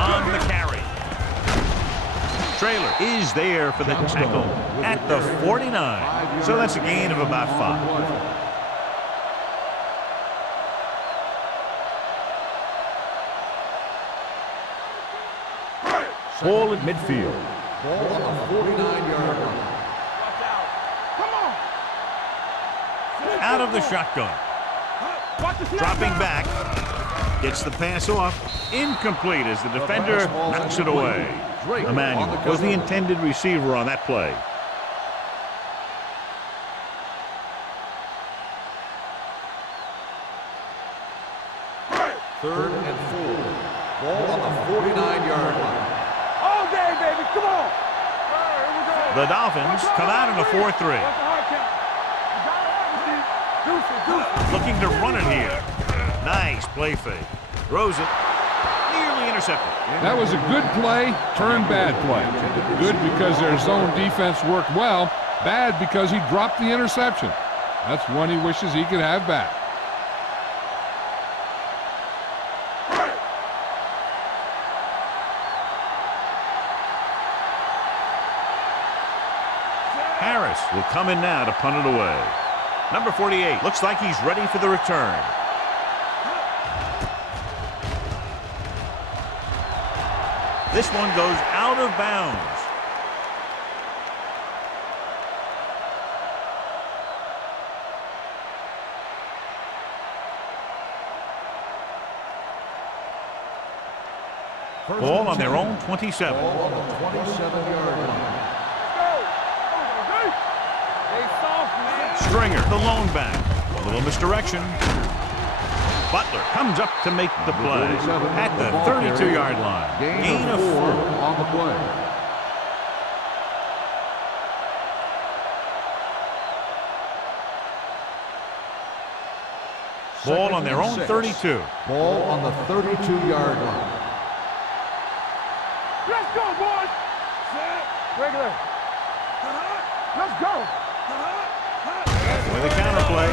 On the carry. Trailer is there for the tackle at the 49. So that's a gain of about 5. Ball at midfield. Ball on the 49-yard line. Come on. Out of the shotgun. Dropping back. Gets the pass off. Incomplete as the defender knocks it away. Emmanuel was the intended receiver on that play. Third and 4. Ball on the 49-yard line. All day, baby. Come on. Here we go. The Dolphins come out in a 4-3. What's the hard count? You got it. Deuce. Looking to run it here. Nice play fake. Throws it. Nearly intercepted. That was a good play, turned bad play. Good because their zone defense worked well. Bad because he dropped the interception. That's one he wishes he could have back. Harris will come in now to punt it away. Number 48 looks like he's ready for the return. This one goes out of bounds. Ball on their own 27. Ball on the 27-yard line. Stringer, the lone back. A little misdirection. Butler comes up to make the play at the 32-yard line. Gain of 4 on the play. Ball on their own 6. 32. Ball on the 32-yard line. Let's go, boys. Regular. Let's go. With a counter play.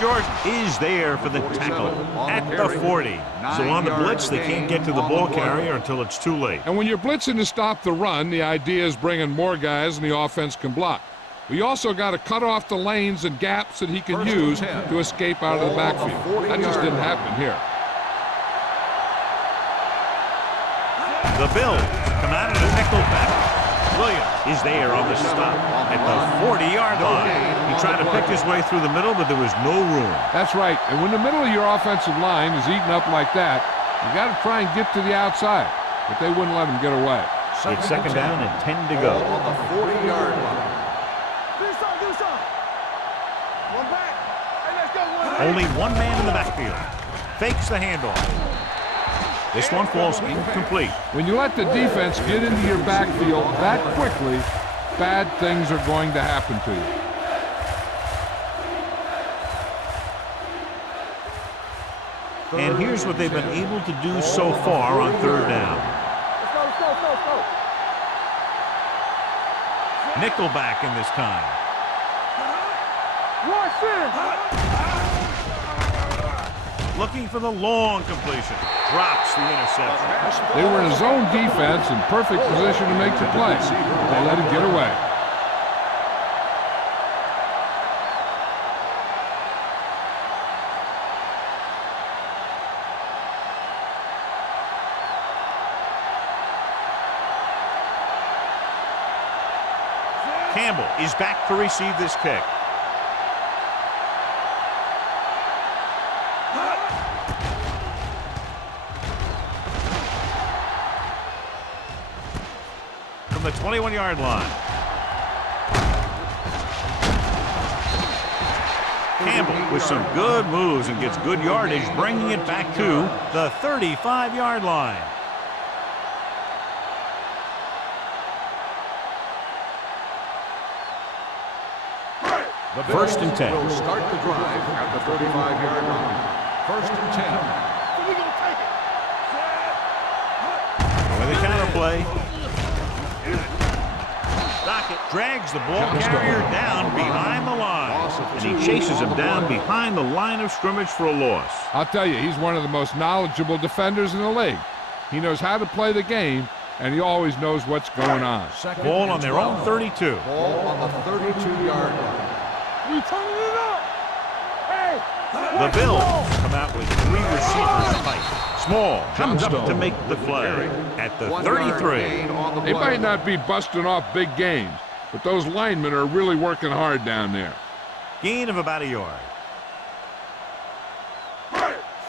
George is there for the tackle at the 40. So on the blitz, they can't get to the ball carrier until it's too late. And when you're blitzing to stop the run, the idea is bringing more guys and the offense can block. We also got to cut off the lanes and gaps that he can use to escape out of the backfield. That just didn't happen here. The Bills come out of the nickel back. Williams is there on the stop at the 40-yard line. He tried to pick his way through the middle, but there was no room. That's right. And when the middle of your offensive line is eaten up like that, you got to try and get to the outside. But they wouldn't let him get away. It's second down and 10 to go. On the 40-yard line. One back. Hey, let's go. One. Only one man in the backfield. Fakes the handoff. This one falls incomplete. When you let the defense get into your backfield that quickly, bad things are going to happen to you. And here's what they've been able to do so far on third down. Let's go. Nickelback in this time. Watch in. Looking for the long completion. Drops the interception. They were in a zone defense in perfect position to make the play. They let him get away. Campbell is back to receive this kick. From the 21-yard line. Campbell with some good moves and gets good yardage, bringing it back to the 35-yard line. The First and 10. Will start the drive at the 35-yard line. First and 10. We're going to take it. With a counter play. Dockett drags the ball carrier down behind the line. And he chases him down behind the line of scrimmage for a loss. I'll tell you, he's one of the most knowledgeable defenders in the league. He knows how to play the game, and he always knows what's going on. Ball on their own 32. Ball on the 32-yard line. We turning it up. Hey. The Bills come out with three receivers tight. Small comes up to make the play at the 33. They might not be busting off big games, but those linemen are really working hard down there. Gain of about a yard.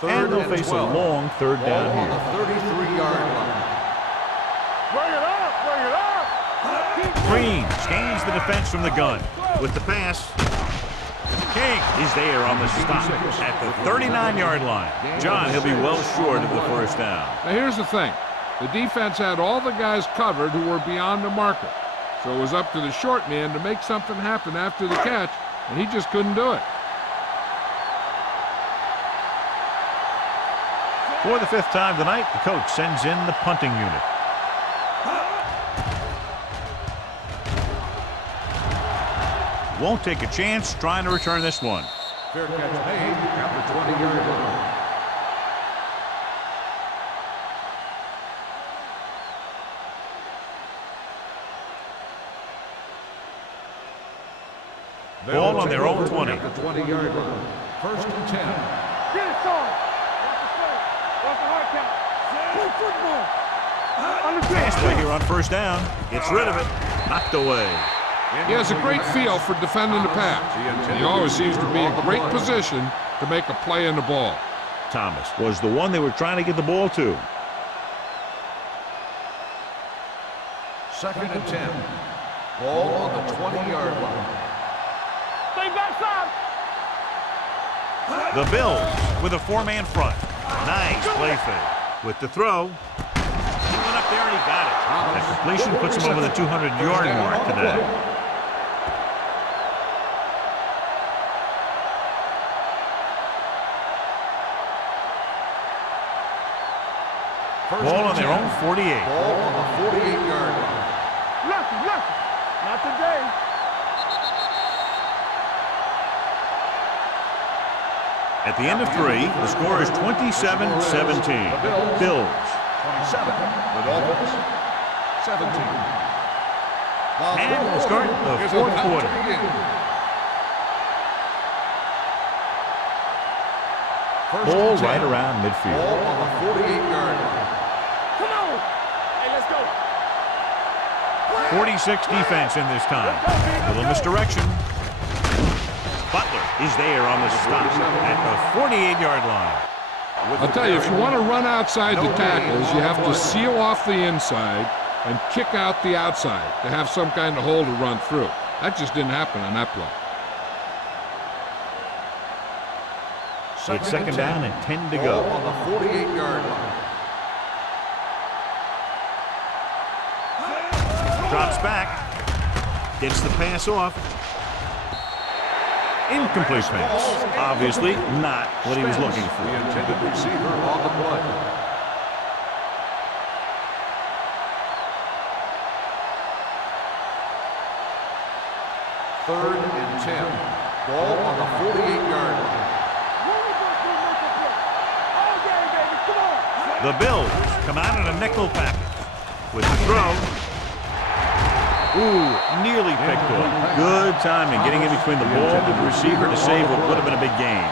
And they'll face a long third down on here. the 33-yard line. Bring it up. Green scans the defense from the gun. With the pass, King is there on the stop at the 39-yard line. John, he'll be well short of the first down. Now here's the thing. The defense had all the guys covered who were beyond the marker. So it was up to the short man to make something happen after the catch, and he just couldn't do it. For the fifth time tonight, the coach sends in the punting unit. Won't take a chance trying to return this one. Fair catch made at the 20-yard line. Ball on their own 20. At the 20-yard line. First and 10. Get it, son. Watch the hard count. Play football. Pass play here on first down. Gets rid of it. Knocked away. He has a great feel for defending the pass. He always seems to be in great position to make a play in the ball. Thomas was the one they were trying to get the ball to. Second and 10. Ball on the 20-yard line. Stay backside. The Bills with a four-man front. Nice play fake. With the throw. He went up there and he got it. That completion puts him over the 200-yard mark today. Ball on their own 48. Ball on the 48-yard line. Lucky. Not today. At the end of 3, the score is 27-17. Bills. 27. The Dolphins, 17. And we'll start the fourth quarter. Ball right around midfield. Ball on the 48-yard line. Come on. Hey, let's go. 46 defense in this time. Little misdirection. Butler is there on the stop at the 48-yard line. I'll tell you, if you want to run outside the tackles, you have to seal off the inside and kick out the outside to have some kind of hole to run through. That just didn't happen on that play. It's second down and 10 to go. On the 48-yard line. Drops back. Gets the pass off. Incomplete pass. Obviously not what he was looking for. The intended receiver on the play. Third and 10. Ball on the 48-yard line. The Bills come out in a nickel package with the throw. Ooh, nearly picked off. Good timing, getting in between the ball and the receiver to save what would have been a big gain.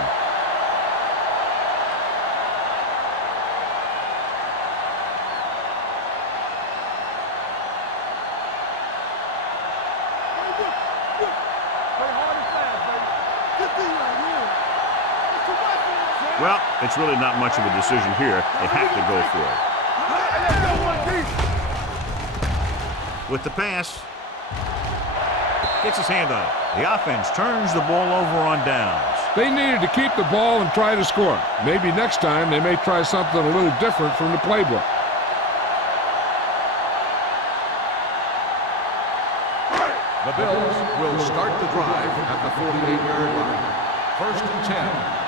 Well, it's really not much of a decision here. They have to go for it. With the pass, gets his hand on it. The offense turns the ball over on downs. They needed to keep the ball and try to score. Maybe next time they may try something a little different from the playbook. The Bills will start the drive at the 48-yard line. First and 10.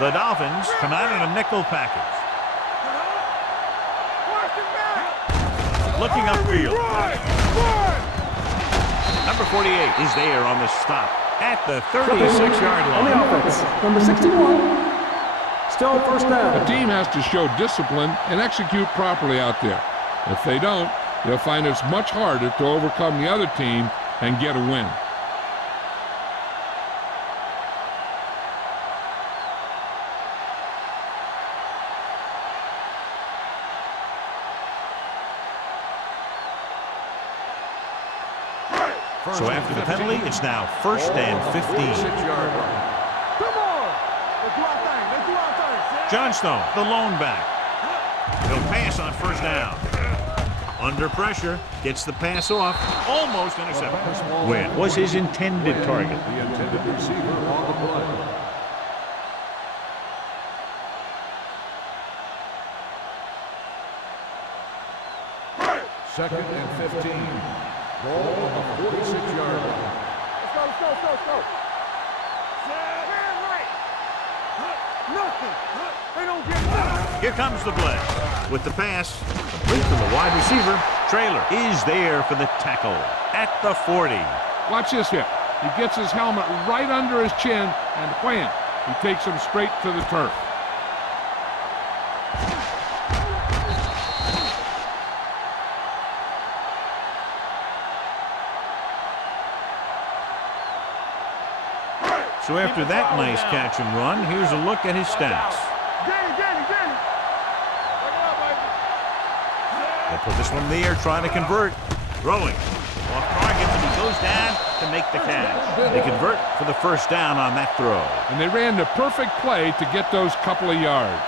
The Dolphins come out in a nickel package. Looking upfield. Number 48 is there on the stop at the 36-yard On the line. offense, number 61. Still first down. The team has to show discipline and execute properly out there. If they don't, they'll find it's much harder to overcome the other team and get a win. So after the penalty, it's now first and 15. 46-yard line. Come on. Let's do our thing. Let's do our thing. Johnstone, the lone back. He'll pass on first down. Under pressure, gets the pass off, almost intercepted. Win was his intended target. The intended receiver on the play. Second and 15. Ball on the 46-yard line. Let's go. Man right. Nothing. They don't get nothing. Here comes the blitz. With the pass, complete to the wide receiver. Trailer is there for the tackle at the 40. Watch this hit. He gets his helmet right under his chin, and wham, he takes him straight to the turf. So after that nice catch and run, here's a look at his stats. Danny. They put this one in the air, trying to convert. Throwing. Off target, but he goes down to make the catch. They convert for the first down on that throw. And they ran the perfect play to get those couple of yards.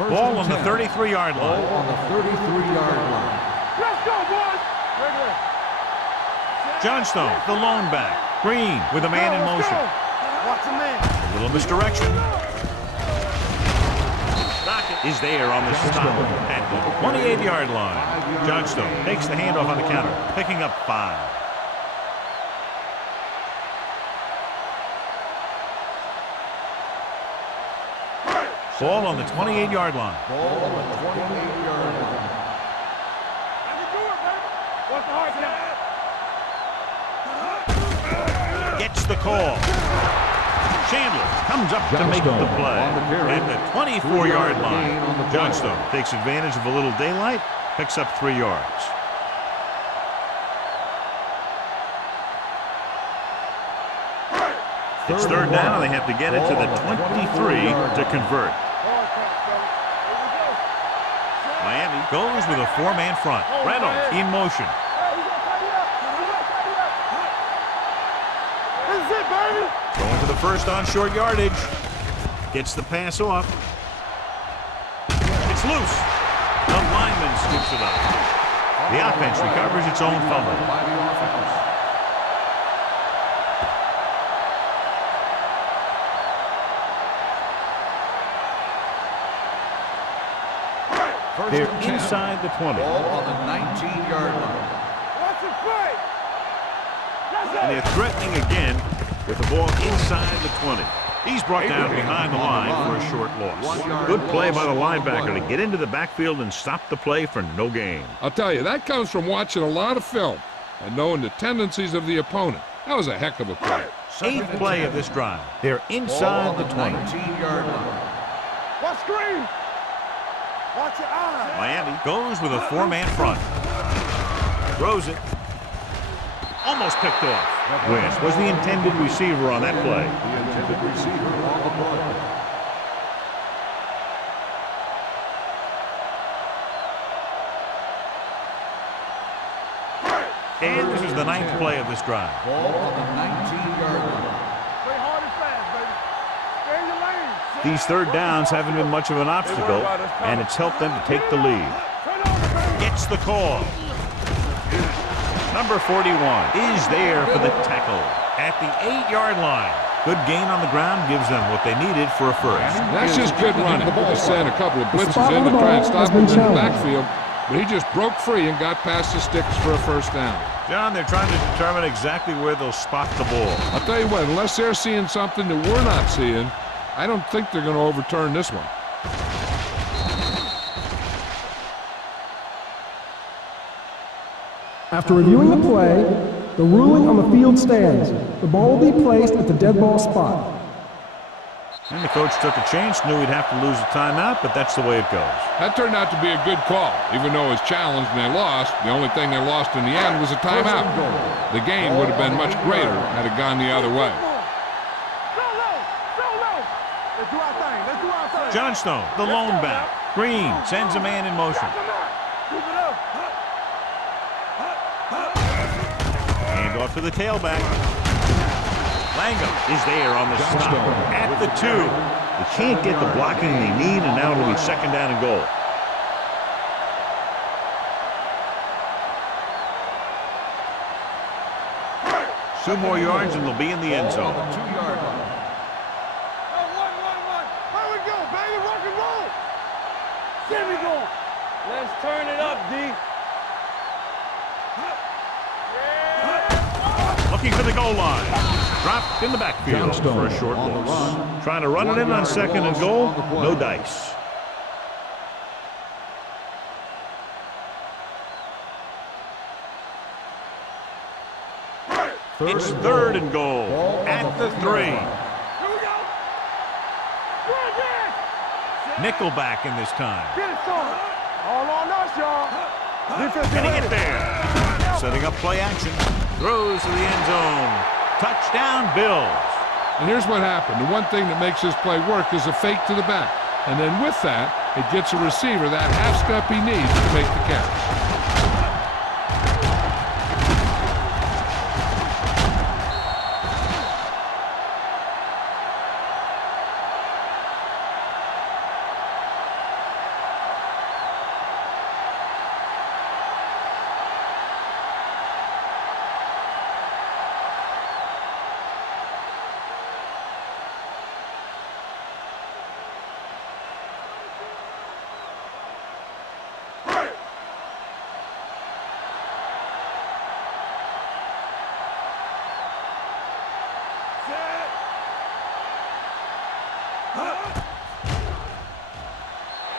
Ball on the 33-yard line. Ball on the 33-yard line. Let's go, boys. Johnstone, the lone back. Green with a man in motion. Watch the man. A little misdirection. Dockett is there on the stop at the 28-yard line. Johnstone takes the handoff on the counter, picking up 5. Ball on the 28-yard line. Ball on the 28-yard line. What's the hard count? Gets the call. Chandler comes up to make the play. At the 24-yard line, Johnstone takes advantage of a little daylight, picks up 3 yards. It's third down, and they have to get it to the 23 to convert. Miami goes with a 4-man front. Reynolds in motion. This is it, baby. Going for the first on short yardage. Gets the pass off. It's loose. The lineman scoops it up. The offense recovers its own fumble. By the offense. They're inside the 20. Ball on the 19-yard line. Watch it play. And they're threatening again with the ball inside the 20. He's brought down behind the line for a short loss. Good play by the linebacker to get into the backfield and stop the play for no gain. I'll tell you, that comes from watching a lot of film and knowing the tendencies of the opponent. That was a heck of a play. 8th play of this drive. They're inside the 20. 19-yard line. Watch screen. Watch your eyes. Miami goes with a 4-man front. Throws it. Almost picked off. Wentz was the intended receiver on that play. The intended receiver on the play. And this is the 9th play of this drive. Ball on the 19-yard line. Play hard and fast, baby. Stay in your lane. These third downs haven't been much of an obstacle, and it's helped them to take the lead. Turn over, baby. Gets the call. Number 41 is there for the tackle at the 8-yard line. Good gain on the ground gives them what they needed for a first. That's just good running. They sent a couple of blitzes in to try and stop him in the backfield, but he just broke free and got past the sticks for a first down. John, they're trying to determine exactly where they'll spot the ball. I'll tell you what, unless they're seeing something that we're not seeing, I don't think they're going to overturn this one. After reviewing the play, the ruling on the field stands. The ball will be placed at the dead ball spot. And the coach took a chance, knew he'd have to lose a timeout, but that's the way it goes. That turned out to be a good call. Even though it was challenged and they lost, the only thing they lost in the end was a timeout. The game would have been much greater had it gone the other way. So low. Let's do our thing. Let's do our thing. Johnstone, the lone back. Green sends a man in motion. Come on. Keep it up. Hand off to the tailback. Langham is there on the stop at the 2. They can't get the blocking they need, and now it'll be second down and goal. Two more yards and they'll be in the end zone. Ball on the 2-yard line. One. Here we go, baby. Rock and roll. Get me going. Let's turn it up, D. Looking for the goal line. Dropped in the backfield for a short loss. Trying to run it in on second and goal. No dice. It's third and goal at the 3. Here we go. Run, Jack. Nickelback in this time. Get it, son. All on us, y'all. Defense Can he ready. get there? Setting up play action. Throws to the end zone. Touchdown, Bills. And here's what happened. The one thing that makes this play work is a fake to the back. And then with that, it gets a receiver that half step he needs to make the catch.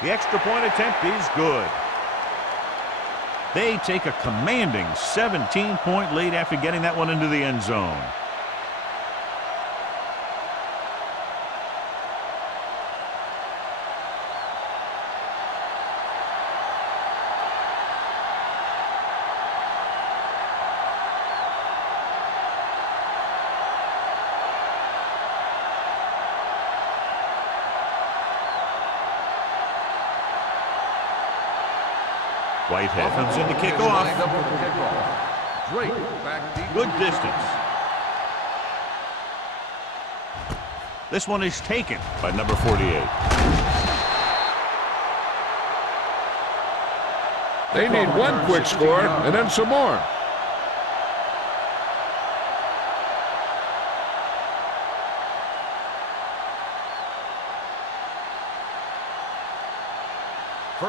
The extra point attempt is good. They take a commanding 17-point lead after getting that one into the end zone. Whitehead comes in to kick off. Good distance. This one is taken by number 48. They need one quick score and then some more.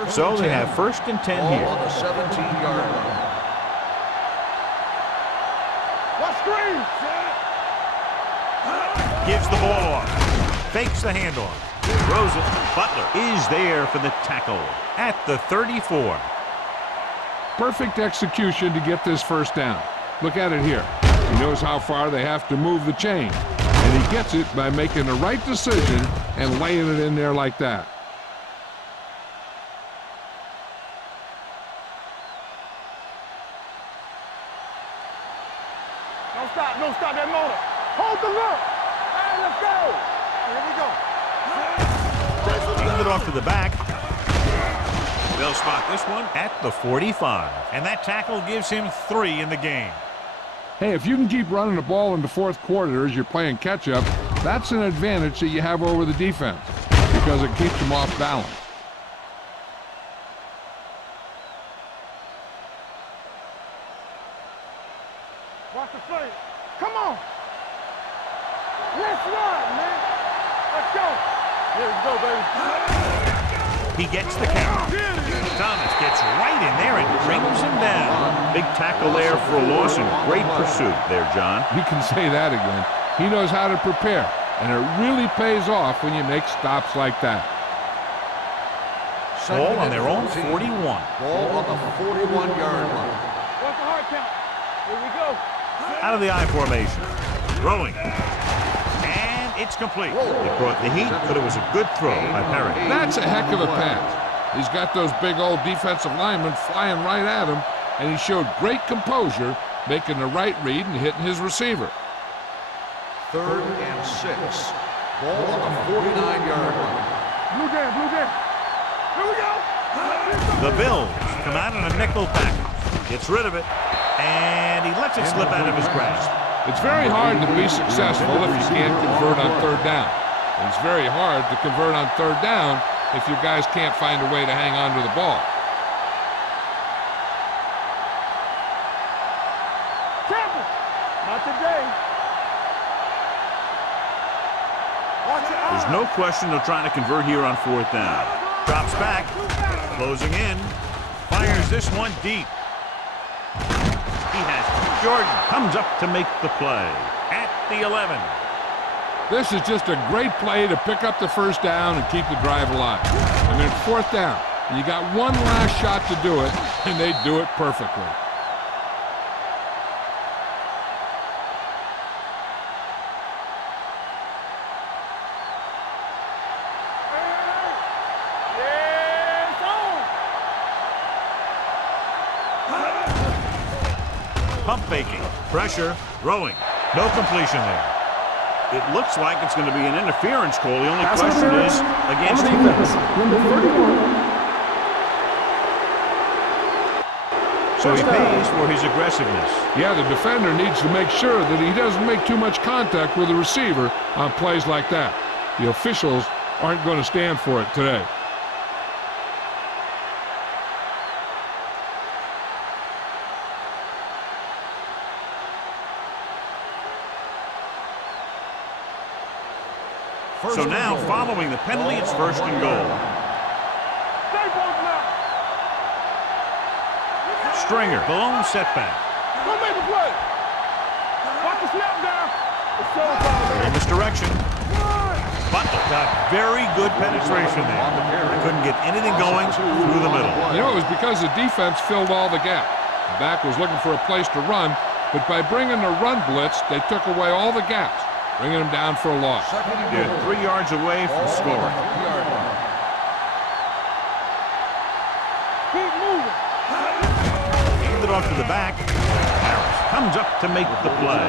So they have 1st and 10 here. On the 17-yard line. What screen? Gives the ball off. Fakes the handoff. Throws it. Butler is there for the tackle at the 34. Perfect execution to get this first down. Look at it here. He knows how far they have to move the chain. And he gets it by making the right decision and laying it in there like that. Don't stop that motor. Hold the look. All right, let's go. Here we go. Hand it off to the back. They'll spot this one at the 45. And that tackle gives him 3 in the game. Hey, if you can keep running the ball in the 4th quarter as you're playing catch-up, that's an advantage that you have over the defense because it keeps them off balance. Watch the play. Come on. Let's run, man. Let's go. Here we go, baby. He gets the count. Thomas gets right in there and brings him down. Big tackle there for a loss and great pursuit there, John. You can say that again. He knows how to prepare, and it really pays off when you make stops like that. Ball on their own 41. Ball on the 41-yard line. What's the hard count? Here we go. Out of the I formation. Throwing. And it's complete. It brought the heat, but it was a good throw by Perry. That's a heck of a pass. He's got those big old defensive linemen flying right at him, and he showed great composure, making the right read and hitting his receiver. 3rd and 6. Ball on the 49-yard line. Blue jam, blue jam. Here we go. The Bills come out in a nickel package. Gets rid of it, and he lets it slip out of his grasp. It's very hard to be successful if you can't convert on 3rd down. And it's very hard to convert on 3rd down if your guys can't find a way to hang on to the ball. Campbell. Not today. Watch your eyes. There's no question they're trying to convert here on 4th down. Drops back, closing in, fires this one deep. He has Jordan, comes up to make the play at the 11. This is just a great play to pick up the first down and keep the drive alive. And then 4th down, and you got one last shot to do it, and they do it perfectly. Pump faking, pressure, throwing. No completion there. It looks like it's going to be an interference call. The only question is against who? Number 31. So he pays for his aggressiveness. Yeah, the defender needs to make sure that he doesn't make too much contact with the receiver on plays like that. The officials aren't going to stand for it today. So now, following the penalty, it's 1st and goal. Stay both now. Stringer, blown setback. Go make a play. Watch the snap down. It's so far, Misdirection. Run. Butler Got very good penetration there. They couldn't get anything going through the middle. You know, it was because the defense filled all the gaps. The back was looking for a place to run, but by bringing the run blitz, they took away all the gaps, bringing them down for a loss. They're 3 yards away from scoring. Keep moving. Hand it off to the back. Harris comes up to make the play.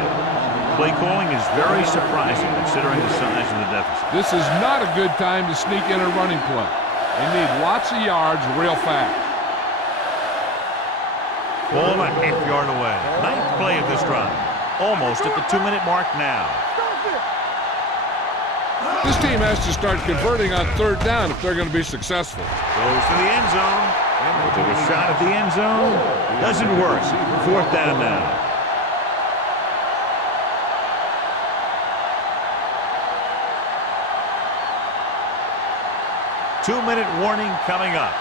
Play calling is very surprising considering the size of the deficit. This is not a good time to sneak in a running play. They need lots of yards real fast. Ball a half yard away. 9th play of this drive. Almost at the 2-minute mark now. This team has to start converting on 3rd down if they're going to be successful. Goes to the end zone. They took a shot at the end zone. Doesn't work. 4th down now. Two-minute warning coming up.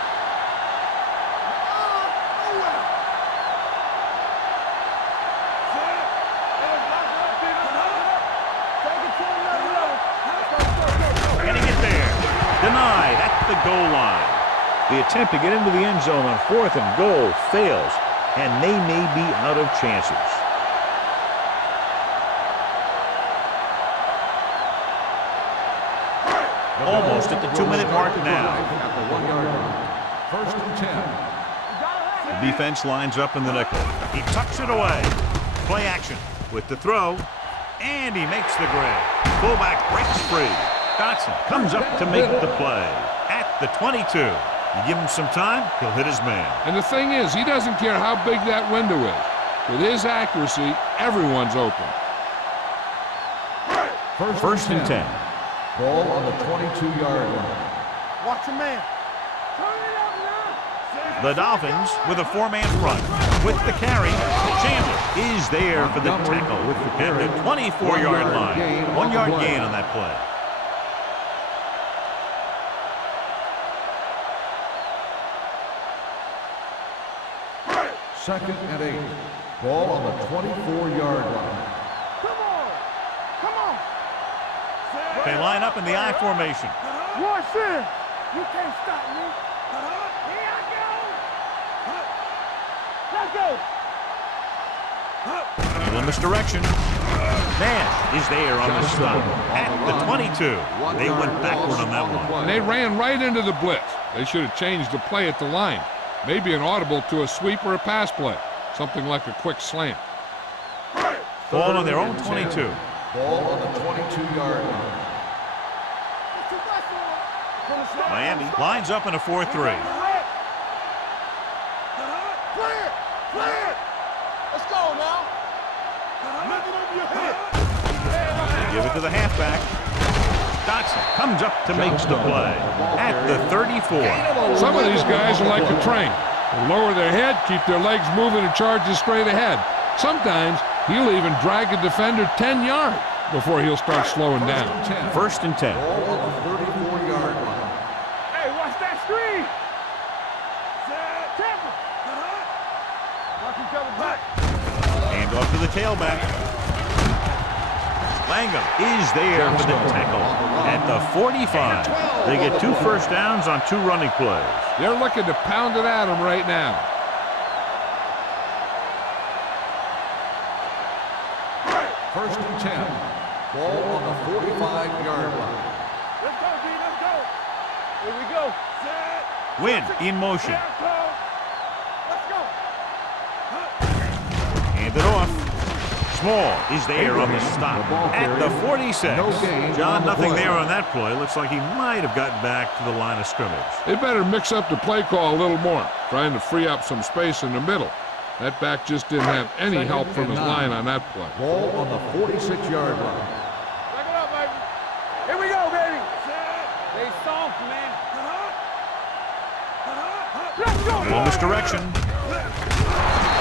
Can he get there? Denied at the goal line. The attempt to get into the end zone on 4th and goal fails, and they may be out of chances. Almost at the 2-minute mark now. At the 1-yard line. 1st and 10. The defense lines up in the nickel. He tucks it away. Play action with the throw, and he makes the grab. Fullback breaks free. Dotson comes up to make the play at the 22. You give him some time, he'll hit his man. And the thing is, he doesn't care how big that window is. With his accuracy, everyone's open. 1st and 10. Ball on the 22-yard line. Watch your man. Turn it up now. The Dolphins with a 4-man front. With the carry, Chandler is there for the tackle at the 24-yard line. 1-yard gain on that play. Second and 8. Ball on the 24-yard line. Come on. Come on. They line up in the I formation. Watch this. You can't stop me. Here I go. Let's go. Little misdirection. Nash is there on the stop at the 22. They went backward on that one. And they ran right into the blitz. They should have changed the play at the line. Maybe an audible to a sweep or a pass play. Something like a quick slant. Ball on their own 22. Ball on the 22-yard line. Miami lines up in a 4-3. Play it. Let's go now. Lift it over your head. They give it to the halfback. Dotson comes up to make the play at the 34. Some of these guys are like a train. They lower their head, keep their legs moving, and charge straight ahead. Sometimes he'll even drag a defender 10 yards before he'll start slowing down. 1st and 10. Ball on the 34-yard line. Hey, watch that screen. Tampa. Watch each other back. Hand off to the tailback. Langham is there for the tackle at the 45. They get 2 first downs on 2 running plays. They're looking to pound it at him right now. First and 10. Ball on the 45-yard line. Let's go, D. Let's go. Here we go. Win in motion. Let's go. Hand it off. Small is there on the stop at the 46. John, nothing there on that play. Looks like he might have gotten back to the line of scrimmage. They better mix up the play call a little more, trying to free up some space in the middle. That back just didn't have any help from his line on that play. Ball on the 46-yard line. Back it up, baby. Here we go, baby. Stay soft, man. Let's go. Little misdirection.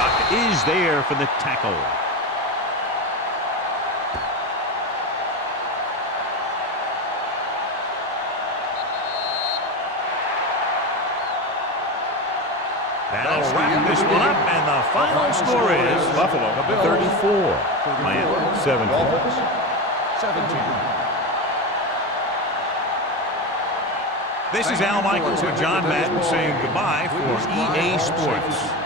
Doc is there for the tackle. That'll wrap this one up, and the final score is Buffalo 34, Miami 17. This is Al Michaels and John Madden saying goodbye for EA Sports.